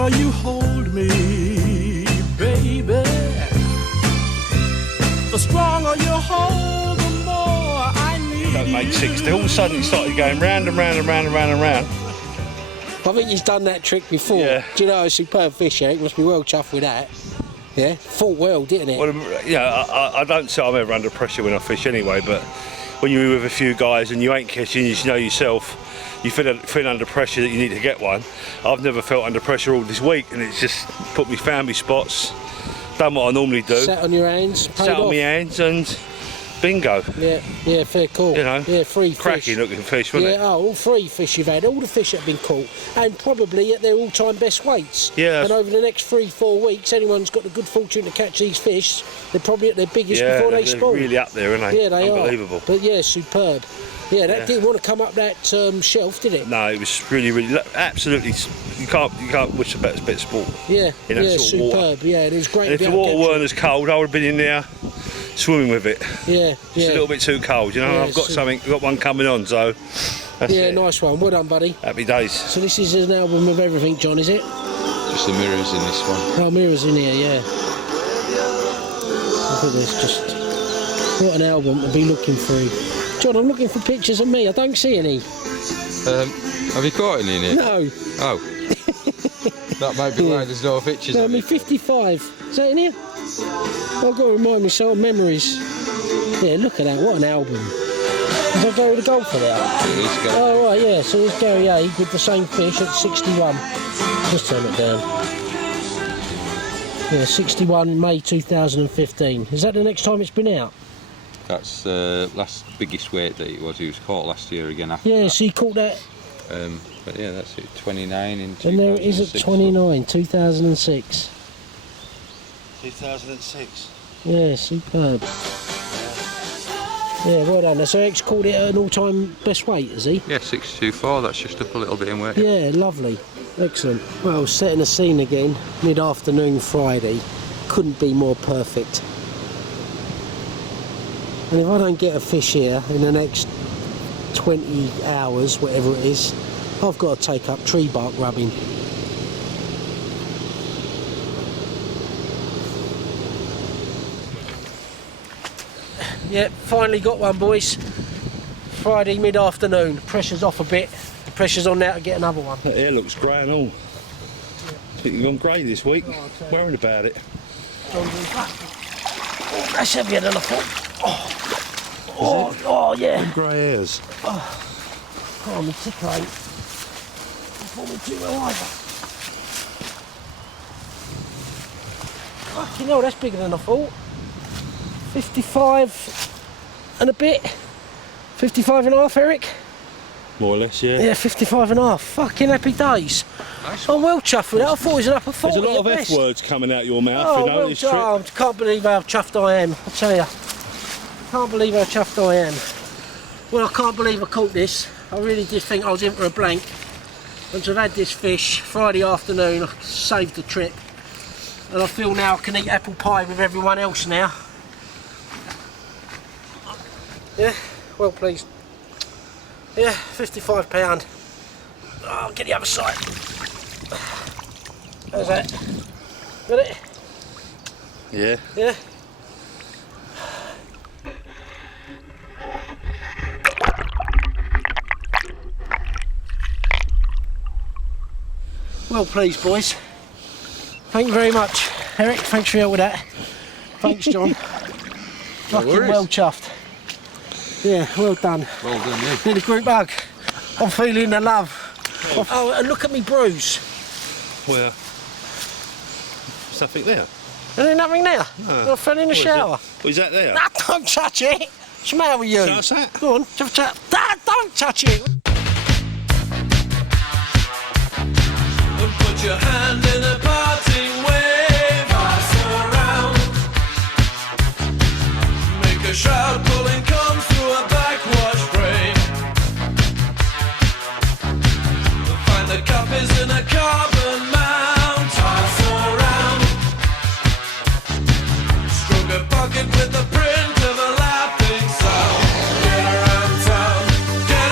stronger you hold me, baby, the stronger you hold, the more I need. Don't make 60. All of a sudden it started going round and round and round and round and round. I think he's done that trick before. Yeah. Do you know, a superb fish, Eric? Must be well chuffed with that. Yeah, fought well, didn't it? Well, yeah, I don't say I'm ever under pressure when I fish anyway, but when you're with a few guys and you ain't catching, you know yourself, you feel under pressure that you need to get one. I've never felt under pressure all this week, and it's just put me, found me spots, done what I normally do. Sat on your hands, paid Sat on off. my hands and bingo. Yeah, fair call. You know, yeah, free cracking fish. looking fish, wasn't Yeah, it? all three fish you've had, all the fish that have been caught, and probably at their all-time best weights. Yeah. And over the next 3-4 weeks, anyone's got the good fortune to catch these fish, they're probably at their biggest Yeah, before they they're spawn. really up there, aren't they? Yeah, they Unbelievable. are. But yeah, superb. Yeah, that didn't want to come up that shelf, did it? No, it was really, absolutely. You can't wish a better bit of sport. Yeah, In that yeah, sort of water. superb. Yeah, it was great. And if to the be able to water catch weren't as cold, I would have been in there swimming with it. Yeah, Just yeah. a little bit too cold, you know. Yeah, I've got so- got one coming on, so that's Yeah, it. nice one. Well done, buddy. Happy days. So this is an album of everything, John, is it? Just the mirrors in this one. Oh, mirrors in here, yeah. I think there's just... What an album to be looking through. John, I'm looking for pictures of me. I don't see any. Have you caught any in it? No. Oh. That might be why there's no pictures No, of me it. 55. Is that in here? I've got to remind myself of memories. Yeah, look at that. What an album. Is that Gary the Golfer there? It is good. Oh, right, yeah. So there's Gary A with the same fish at 61. Just turn it down. Yeah, 61 May 2015. Is that the next time it's been out? That's last biggest weight that it was. He was caught last year again after Yeah, that. so you caught that. But yeah, that's it. 29 in 2006. And there it is at 29, 2006. 2006. Yeah, superb. Yeah, well done. So X called it an all-time best weight, has he? Yeah, 624. That's just up a little bit in weight. Yeah, lovely. Excellent. Well, setting the scene again, mid-afternoon Friday. Couldn't be more perfect. And if I don't get a fish here in the next 20 hours, whatever it is, I've got to take up tree bark rubbing. Yeah, finally got one, boys. Friday mid-afternoon. Pressure's off a bit. The pressure's on now to get another one. That hair looks grey and all. I think you've gone grey this week. Worried about it. Oh, that's heavier than I thought. Oh, yeah. Grey hairs. Oh, my ticker ain't. Before me too well either. Fucking hell, that's bigger than I thought. 55 and a bit. 55 and a half, Eric? More or less, yeah. Yeah, 55 and a half. Fucking happy days. Nice I'm well chuffed with that. I thought it was an upper 40 There's a lot of at F best. words coming out your mouth, Oh, you know, well this trip. done. Can't believe how chuffed I am, I tell you. Can't believe how chuffed I am. Well, I can't believe I caught this. I really did think I was in for a blank. Once I've had this fish, Friday afternoon, I saved the trip. And I feel now I can eat apple pie with everyone else now. Yeah, well pleased. Yeah, £55. Oh, I'll get the other side. How's that? Got it? Yeah. Yeah. Well pleased, boys. Thank you very much, Eric. Thanks for your help with that. Thanks, John. Fucking worries. well chuffed. Yeah, well done. Well done, yeah. Need a group hug. I'm feeling the love. Oh, and look at me bruise. Where? Something there. Is there nothing there? I fell in the shower. Oh, is that there? Ah, don't touch it. What's the matter with you? Touch that? Go on, have a chat. Dad, don't touch it. Put your hand in a parting wave, pass around. Make a shroud pulling comes through a backwash frame. Find the cup is in a carbon mount, pass around. Stroke a pocket with the print of a laughing sound. Get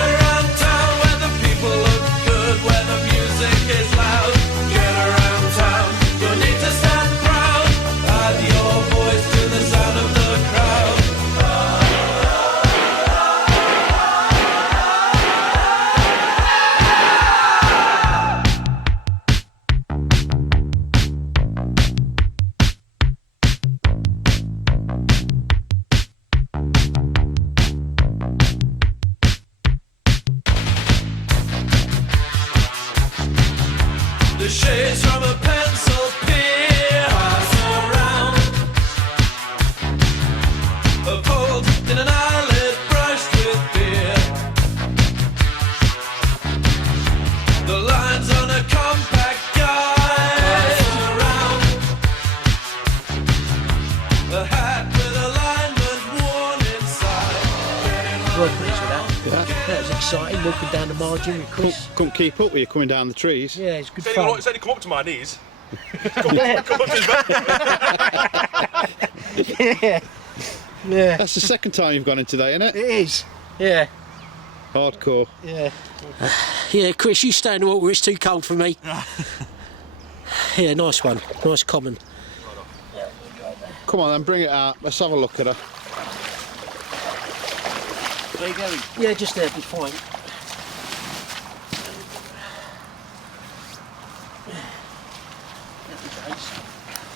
around town where the people look good, where the music is loud. Get around exciting walking down the margin with Chris. Couldn't keep up with you coming down the trees. Yeah, it's good Said fun. he come up to my knees. Come up to his back. Yeah. Yeah. That's the second time you've gone in today, isn't it? It is. Yeah. Hardcore. Yeah. Yeah, Chris, you stay in the water, it's too cold for me. Yeah, nice one. Nice common. Come on then, bring it out. Let's have a look at her. Where are you going? Yeah, just there, be fine.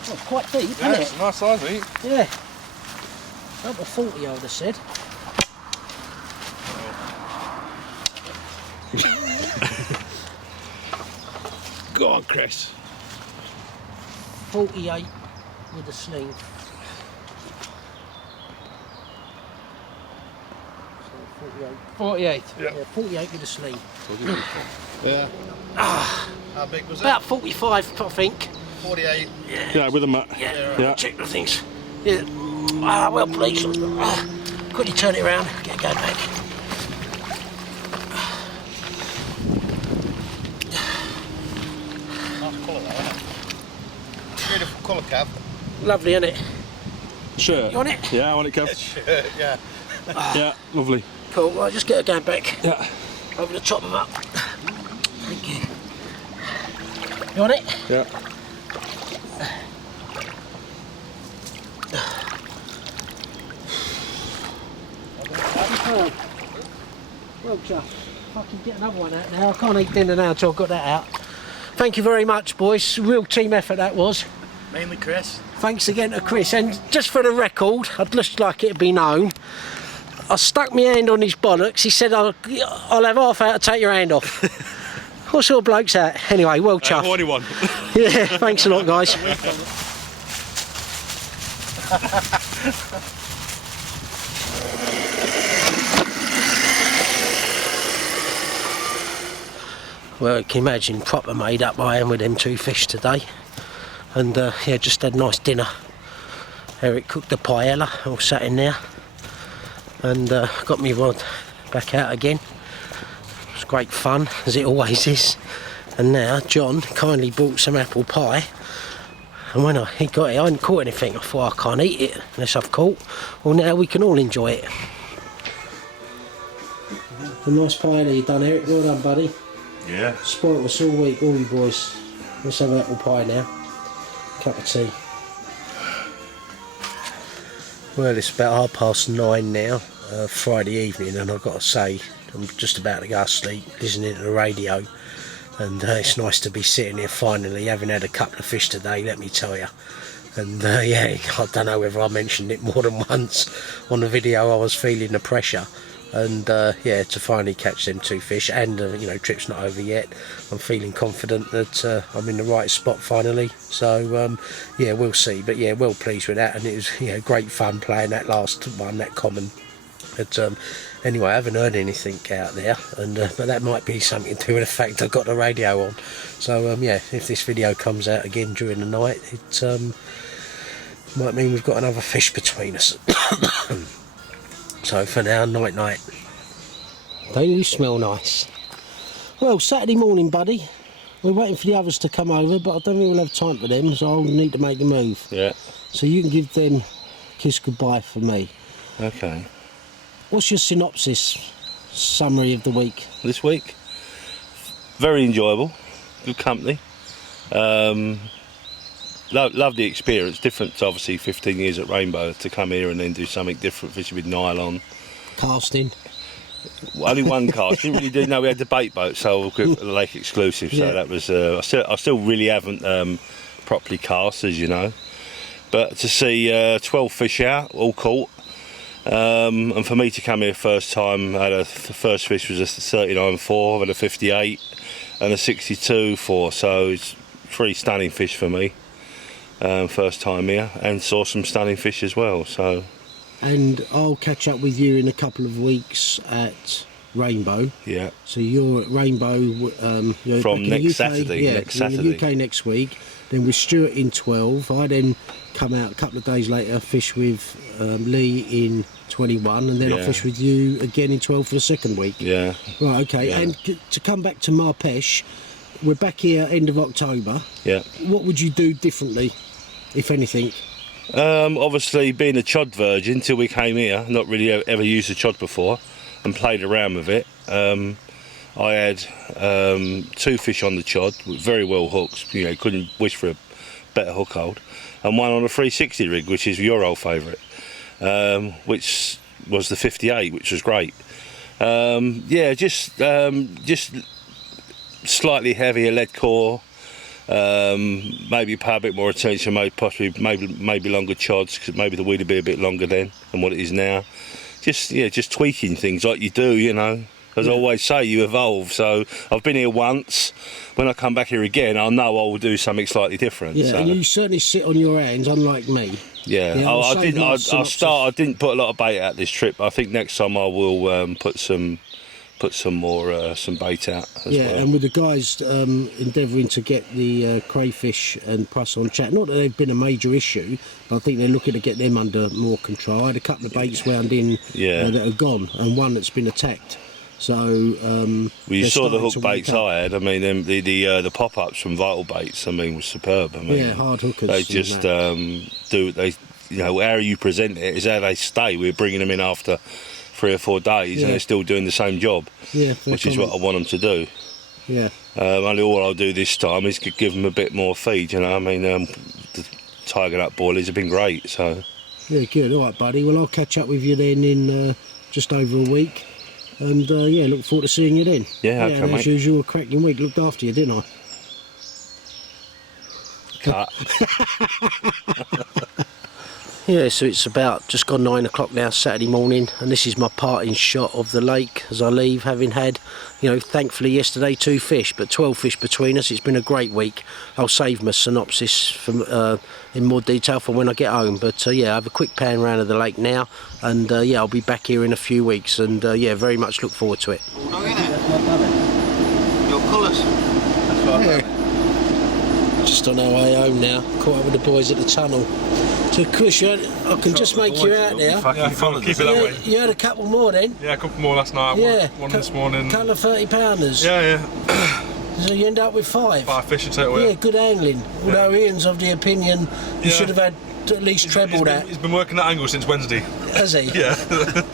Oh, quite deep, isn't Yeah, it? it's a nice size, mate. Yeah. Up to 40, I would have said. Go on, Chris. 48 with a sling. So 48. 48. Yeah, 48 with a sling. Yeah. How big was About 45, I think. 48. Yeah, with a mat. Yeah. Check the things. Yeah. Ah, well, please. Quickly turn it around. Get going back. Nice colour though, isn't it? Beautiful colour, Cav. Lovely, isn't it? Sure. You want it? Yeah, I want it, Kev. Yeah. Yeah, lovely. Cool. Right, just get her going back. Yeah. Over the top of them up. Thank you. You want it? Yeah. Well, Chuff, if I can get another one out now, I can't eat dinner now until I've got that out. Thank you very much, boys. Real team effort that was. Mainly Chris. Thanks again to Chris. And just for the record, I'd just like it to be known, I stuck my hand on his bollocks. He said, I'll have half out to take your hand off. What sort of bloke's that? Anyway, well chuffed. Horny one. Yeah, thanks a lot, guys. Well, you can imagine proper made up I am with them two fish today. And yeah, just had a nice dinner. Eric cooked the paella, all sat in there. And got me rod back out again. It was great fun, as it always is. And now John kindly brought some apple pie. And when he got it, I hadn't caught anything. I thought I can't eat it unless I've caught. Well, now we can all enjoy it. A nice paella you done, Eric. Well done, buddy. Yeah. Spoilt us all week, all you boys. Let's have apple pie now. Cup of tea. Well, it's about 9:30 now, Friday evening, and I've got to say, I'm just about to go to sleep, listening to the radio, and it's nice to be sitting here finally, having had a couple of fish today, let me tell you. And yeah, I don't know whether I mentioned it more than once on the video. I was feeling the pressure. And yeah, to finally catch them two fish, and you know, trip's not over yet. I'm feeling confident that I'm in the right spot finally. So yeah, we'll see. But yeah, well pleased with that, and it was great fun playing that last one, that common. But anyway, I haven't heard anything out there, and but that might be something to do with the fact I've got the radio on. So yeah, if this video comes out again during the night, it might mean we've got another fish between us. So for now, night night. Don't you smell nice? Well, Saturday morning, buddy. We're waiting for the others to come over, but I don't think we'll have time for them, so I'll need to make the move. Yeah. So you can give them a kiss goodbye for me. Okay. What's your synopsis, summary of the week? This week, very enjoyable, good company. Love the experience. Different to obviously 15 years at Rainbow, to come here and then do something different, fishing with nylon. Casting. Only one cast. Didn't really do. No, we had the bait boat, so the lake exclusive. So Yeah. that was. I still really haven't properly cast, as you know. But to see 12 fish out, all caught, and for me to come here first time, the first fish was a 39.4, and a 58, and a 62.4. So it's 3 stunning fish for me. First time here, and saw some stunning fish as well. So, And I'll catch up with you in a couple of weeks at Rainbow. yeah, So you're at Rainbow you're From back in next the UK, Saturday, Yeah, next you're in Saturday. the UK next week. then with Stuart in 12. I then come out a couple of days later, fish with Lee in 21, and then I Yeah. fish with you again in 12 for the second week. Yeah. Right, okay. Yeah. And to come back to Peche, we're back here end of October. Yeah. What would you do differently, if anything? Obviously, being a chod virgin till we came here, not really ever used a chod before, and played around with it. I had 2 fish on the chod with very well hooks. You know, couldn't wish for a better hook hold, and one on a 360 rig, which is your old favourite, which was the 58, which was great. Yeah, just slightly heavier lead core. Maybe pay a bit more attention, maybe longer chods, because maybe the weed would be a bit longer then than what it is now. Just tweaking things like you do, you know. As I always say, you evolve. So I've been here once. When I come back here again, I know I will do something slightly different. Yeah, so. and you certainly sit on your hands, unlike me. Yeah, Yeah, I didn't put a lot of bait out this trip. I think next time I will put some bait out as Yeah, well. and with the guys endeavouring to get the crayfish and pruss on chat, not that they've been a major issue, but I think they're looking to get them under more control. I had a couple of baits wound in that are gone, and one that's been attacked. So well, you saw the hook baits I had. I mean, the pop-ups from Vital Baits, I mean, was superb. I mean, yeah, hard hookers. they just how you present it is how they stay. We're bringing them in after 3 or 4 days, and they're still doing the same job, which is what I want them to do. Yeah. Only all I'll do this time is give them a bit more feed. You know, I mean, the Tiger Nut boilies have been great. So. Yeah, good. All right, buddy. Well, I'll catch up with you then in just over a week. And yeah, look forward to seeing you then. Yeah, okay, and mate. as usual, a cracking week. Looked after you, didn't I? Cut. Yeah, so it's about just gone 9 o'clock now, Saturday morning, and this is my parting shot of the lake as I leave, having had, you know, thankfully yesterday 2 fish, but 12 fish between us. It's been a great week. I'll save my synopsis from, in more detail for when I get home, but yeah, I have a quick pan round of the lake now, and yeah, I'll be back here in a few weeks, and yeah, very much look forward to it. Your colours. Just on our way home now, caught up with the boys at the tunnel. So Chris, I can just make you out there. Yeah, keep it that way. You had a couple more then? Yeah, a couple more last night. Yeah. One this morning. Couple of 30-pounders. Yeah. So you end up with 5. 5 fish in total. Yeah, good angling. Although Ian's of the opinion you should have had at least treble that. He's been working that angle since Wednesday. Has he? Yeah.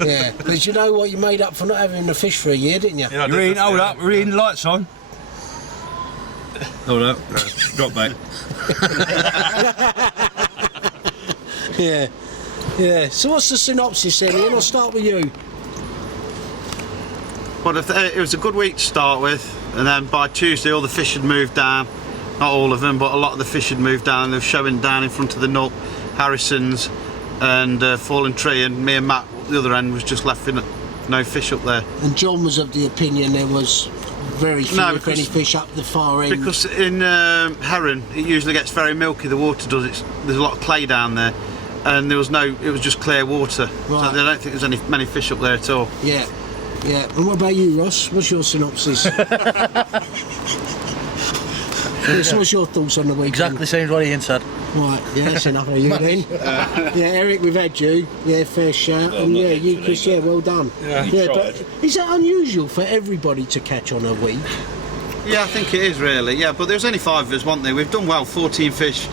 Yeah. Because you know what, you made up for not having the fish for a year, didn't you? Yeah, You're in, hold up, we're in, lights on. Hold up, drop back. Yeah. Yeah. So what's the synopsis then, Ian? I'll start with you. Well, it was a good week to start with, and then by Tuesday all the fish had moved down. Not all of them, but a lot of the fish had moved down. They were showing down in front of the Nook, Harrison's and Fallen Tree, and me and Matt, the other end, was just left with no fish up there. And John was of the opinion there was very few, if any, fish up the far end. Because in Heron, it usually gets very milky, the water does. There's a lot of clay down there, and there was it was just clear water. Right. So I don't think there's many fish up there at all. Yeah. Yeah. And what about you, Ross? What's your synopsis? Yes, what's your thoughts on the weekend? Exactly the same as what Ian said. Right, yeah, that's enough of you then. Yeah, Eric, we've had you. Yeah, fair shout. And yeah, you, Chris, yeah, well done. Yeah, but is that unusual for everybody to catch on a week? Yeah, I think it is really. Yeah, but there's only 5 of us, weren't there? We've done well, 14 fish,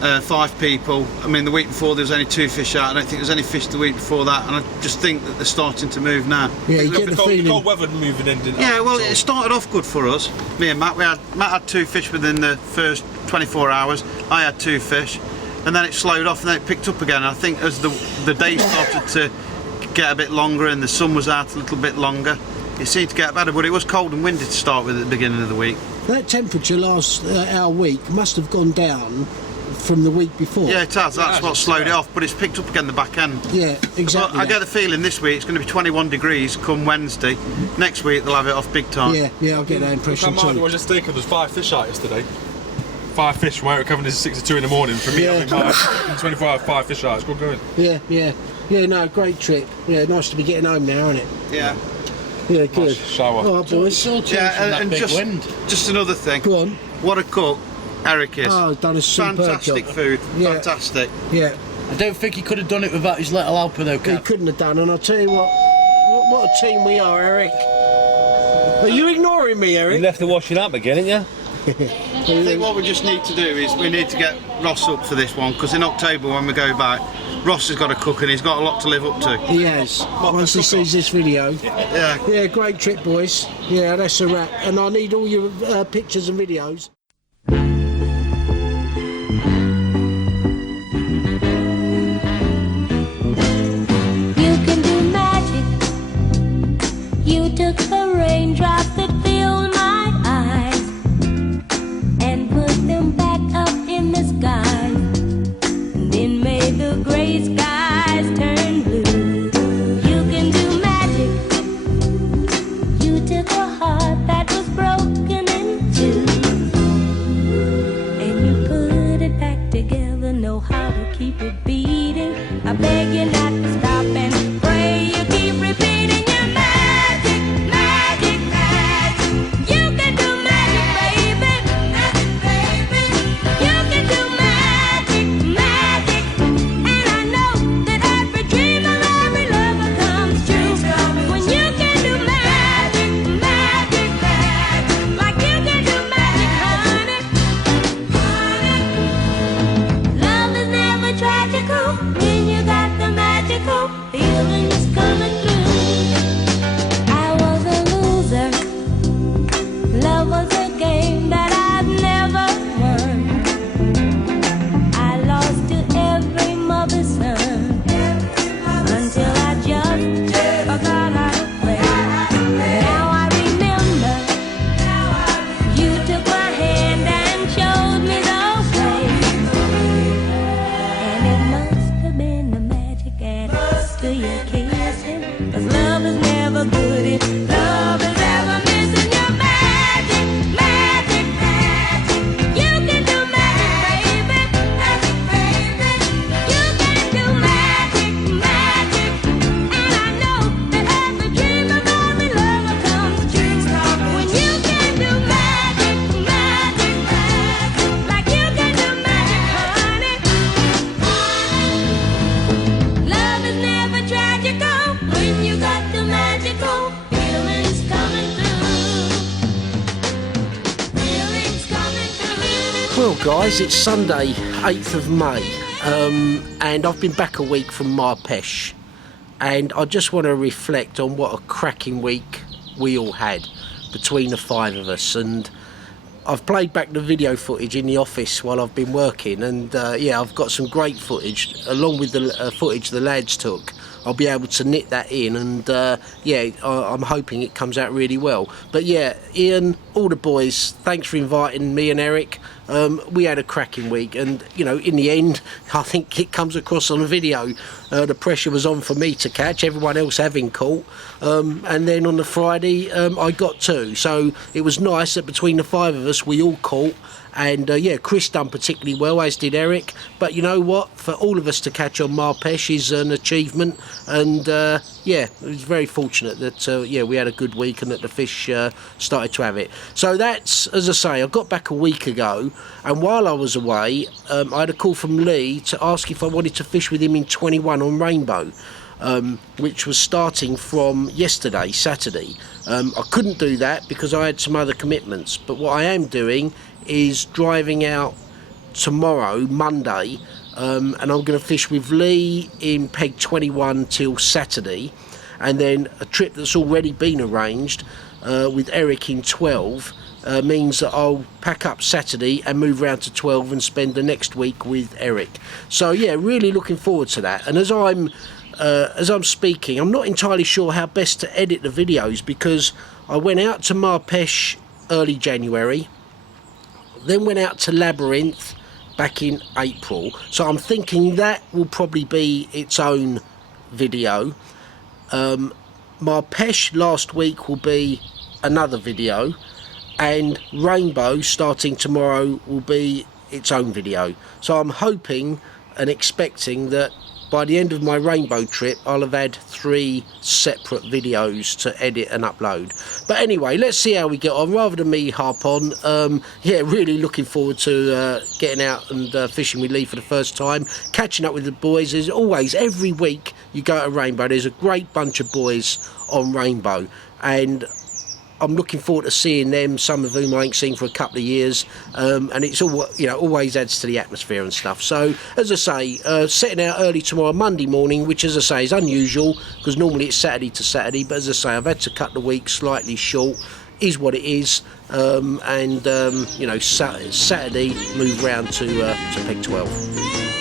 5 people. I mean, the week before there was only 2 fish out. I don't think there's any fish the week before that, and I just think that they're starting to move now. Yeah, you get the feeling. Cold weather moving in, didn't it? Yeah, well, it started off good for us. Me and Matt, Matt had 2 fish within the first 24 hours. I had 2 fish, and then it slowed off, and then it picked up again. I think as the days started to get a bit longer and the sun was out a little bit longer, it seemed to get better. But it was cold and windy to start with at the beginning of the week. That temperature last our week must have gone down from the week before. Yeah, it has. That's what slowed it off, but it's picked up again the back end. Yeah, exactly. But I get the feeling this week it's going to be 21 degrees come Wednesday. Next week they'll have it off big time. Yeah, I'll get that impression I too. was just thinking, there's 5 fish out yesterday. 5 fish from Eric Cavendish at 6 to 2 in the morning. For me, having 24 hours, 5 fish out. It's good going. Yeah, no, great trip. Yeah, nice to be getting home now, isn't it? Yeah. Yeah, good. Nice shower. All right, boys. Yeah, and just another thing. Go on. What a cook. Eric is. Oh, done a superb fantastic job. food. Yeah. Fantastic. Yeah, I don't think he could have done it without his little helper though, he Cap. couldn't have done, and I'll tell you what a team we are, Eric. Are you ignoring me, Eric? You left the washing up again, didn't you? I think what we just need to do is we need to get Ross up for this one, because in October when we go back, Ross has got to cook and he's got a lot to live up to. He has. Once he sees this video. Yeah. Yeah, great trip, boys. Yeah, that's a wrap. And I need all your pictures and videos. You can do magic. You took a raindrop that filled my eyes and put them back up in the sky, and then made the gray skies turn blue. You can do magic. You took a heart that was broken in two, and you put it back together. Know how to keep it beating. I beg you not to stop and pray you keep repeating your magic, magic, magic. You can do magic, baby, magic, baby. You can do magic, magic. And I know that every dream of every lover comes true when you can do magic, magic, magic. Like you can do magic, honey, honey. Love is never tragical when you got the magical feelings coming through. I was a loser. Love was a game that I'd never won. I lost to every mother's son until I just forgot how to play. Now I remember you took my hand and showed me the way. And it must have been the magic after your kissing, 'cause love is never good if love is ever missing. Your magic, magic, magic. You can do magic, baby, magic, baby. You can do magic, magic. And I know that every dream of every lover comes true when you can do magic, magic, magic. Like you can do magic, honey. Love is never tragical when you got the magical feelings coming through. Feelings coming through. Well, guys, it's Sunday, 8th of May, and I've been back a week from Peche, and I just want to reflect on what a cracking week we all had between the five of us. And I've played back the video footage in the office while I've been working, and yeah, I've got some great footage along with the footage the lads took. I'll be able to knit that in, and yeah, I'm hoping it comes out really well. But yeah, Ian, all the boys, thanks for inviting me and Eric. We had a cracking week, and you know, in the end, I think it comes across on the video. The pressure was on for me to catch, everyone else having caught, and then on the Friday I got two, so it was nice that between the five of us we all caught. And yeah, Chris done particularly well, as did Eric. But you know what? For all of us to catch on Peche is an achievement. And yeah, it was very fortunate that yeah, we had a good week and that the fish started to have it. So that's, as I say, I got back a week ago, and while I was away, I had a call from Lee to ask if I wanted to fish with him in 21 on Rainbow. Which was starting from yesterday, Saturday. I couldn't do that because I had some other commitments, but what I am doing is driving out tomorrow, Monday, and I'm going to fish with Lee in Peg 21 till Saturday, and then a trip that's already been arranged with Eric in 12 means that I'll pack up Saturday and move round to 12 and spend the next week with Eric. So yeah, really looking forward to that. And as I'm speaking, I'm not entirely sure how best to edit the videos, because I went out to Peche early January, then went out to Labyrinth back in April, so I'm thinking that will probably be its own video. Peche last week will be another video, and Rainbow starting tomorrow will be its own video. So I'm hoping and expecting that by the end of my rainbow trip, I'll have had 3 separate videos to edit and upload. But anyway, let's see how we get on. Rather than me harp on, yeah, really looking forward to getting out and fishing with Lee for the first time, catching up with the boys. As always, every week you go to Rainbow, there's a great bunch of boys on Rainbow, and I'm looking forward to seeing them, some of whom I ain't seen for a couple of years, and it's all, you know, always adds to the atmosphere and stuff. So, as I say, setting out early tomorrow, Monday morning, which, as I say, is unusual because normally it's Saturday to Saturday. But as I say, I've had to cut the week slightly short. Is what it is, and you know, Saturday move round to Peg 12.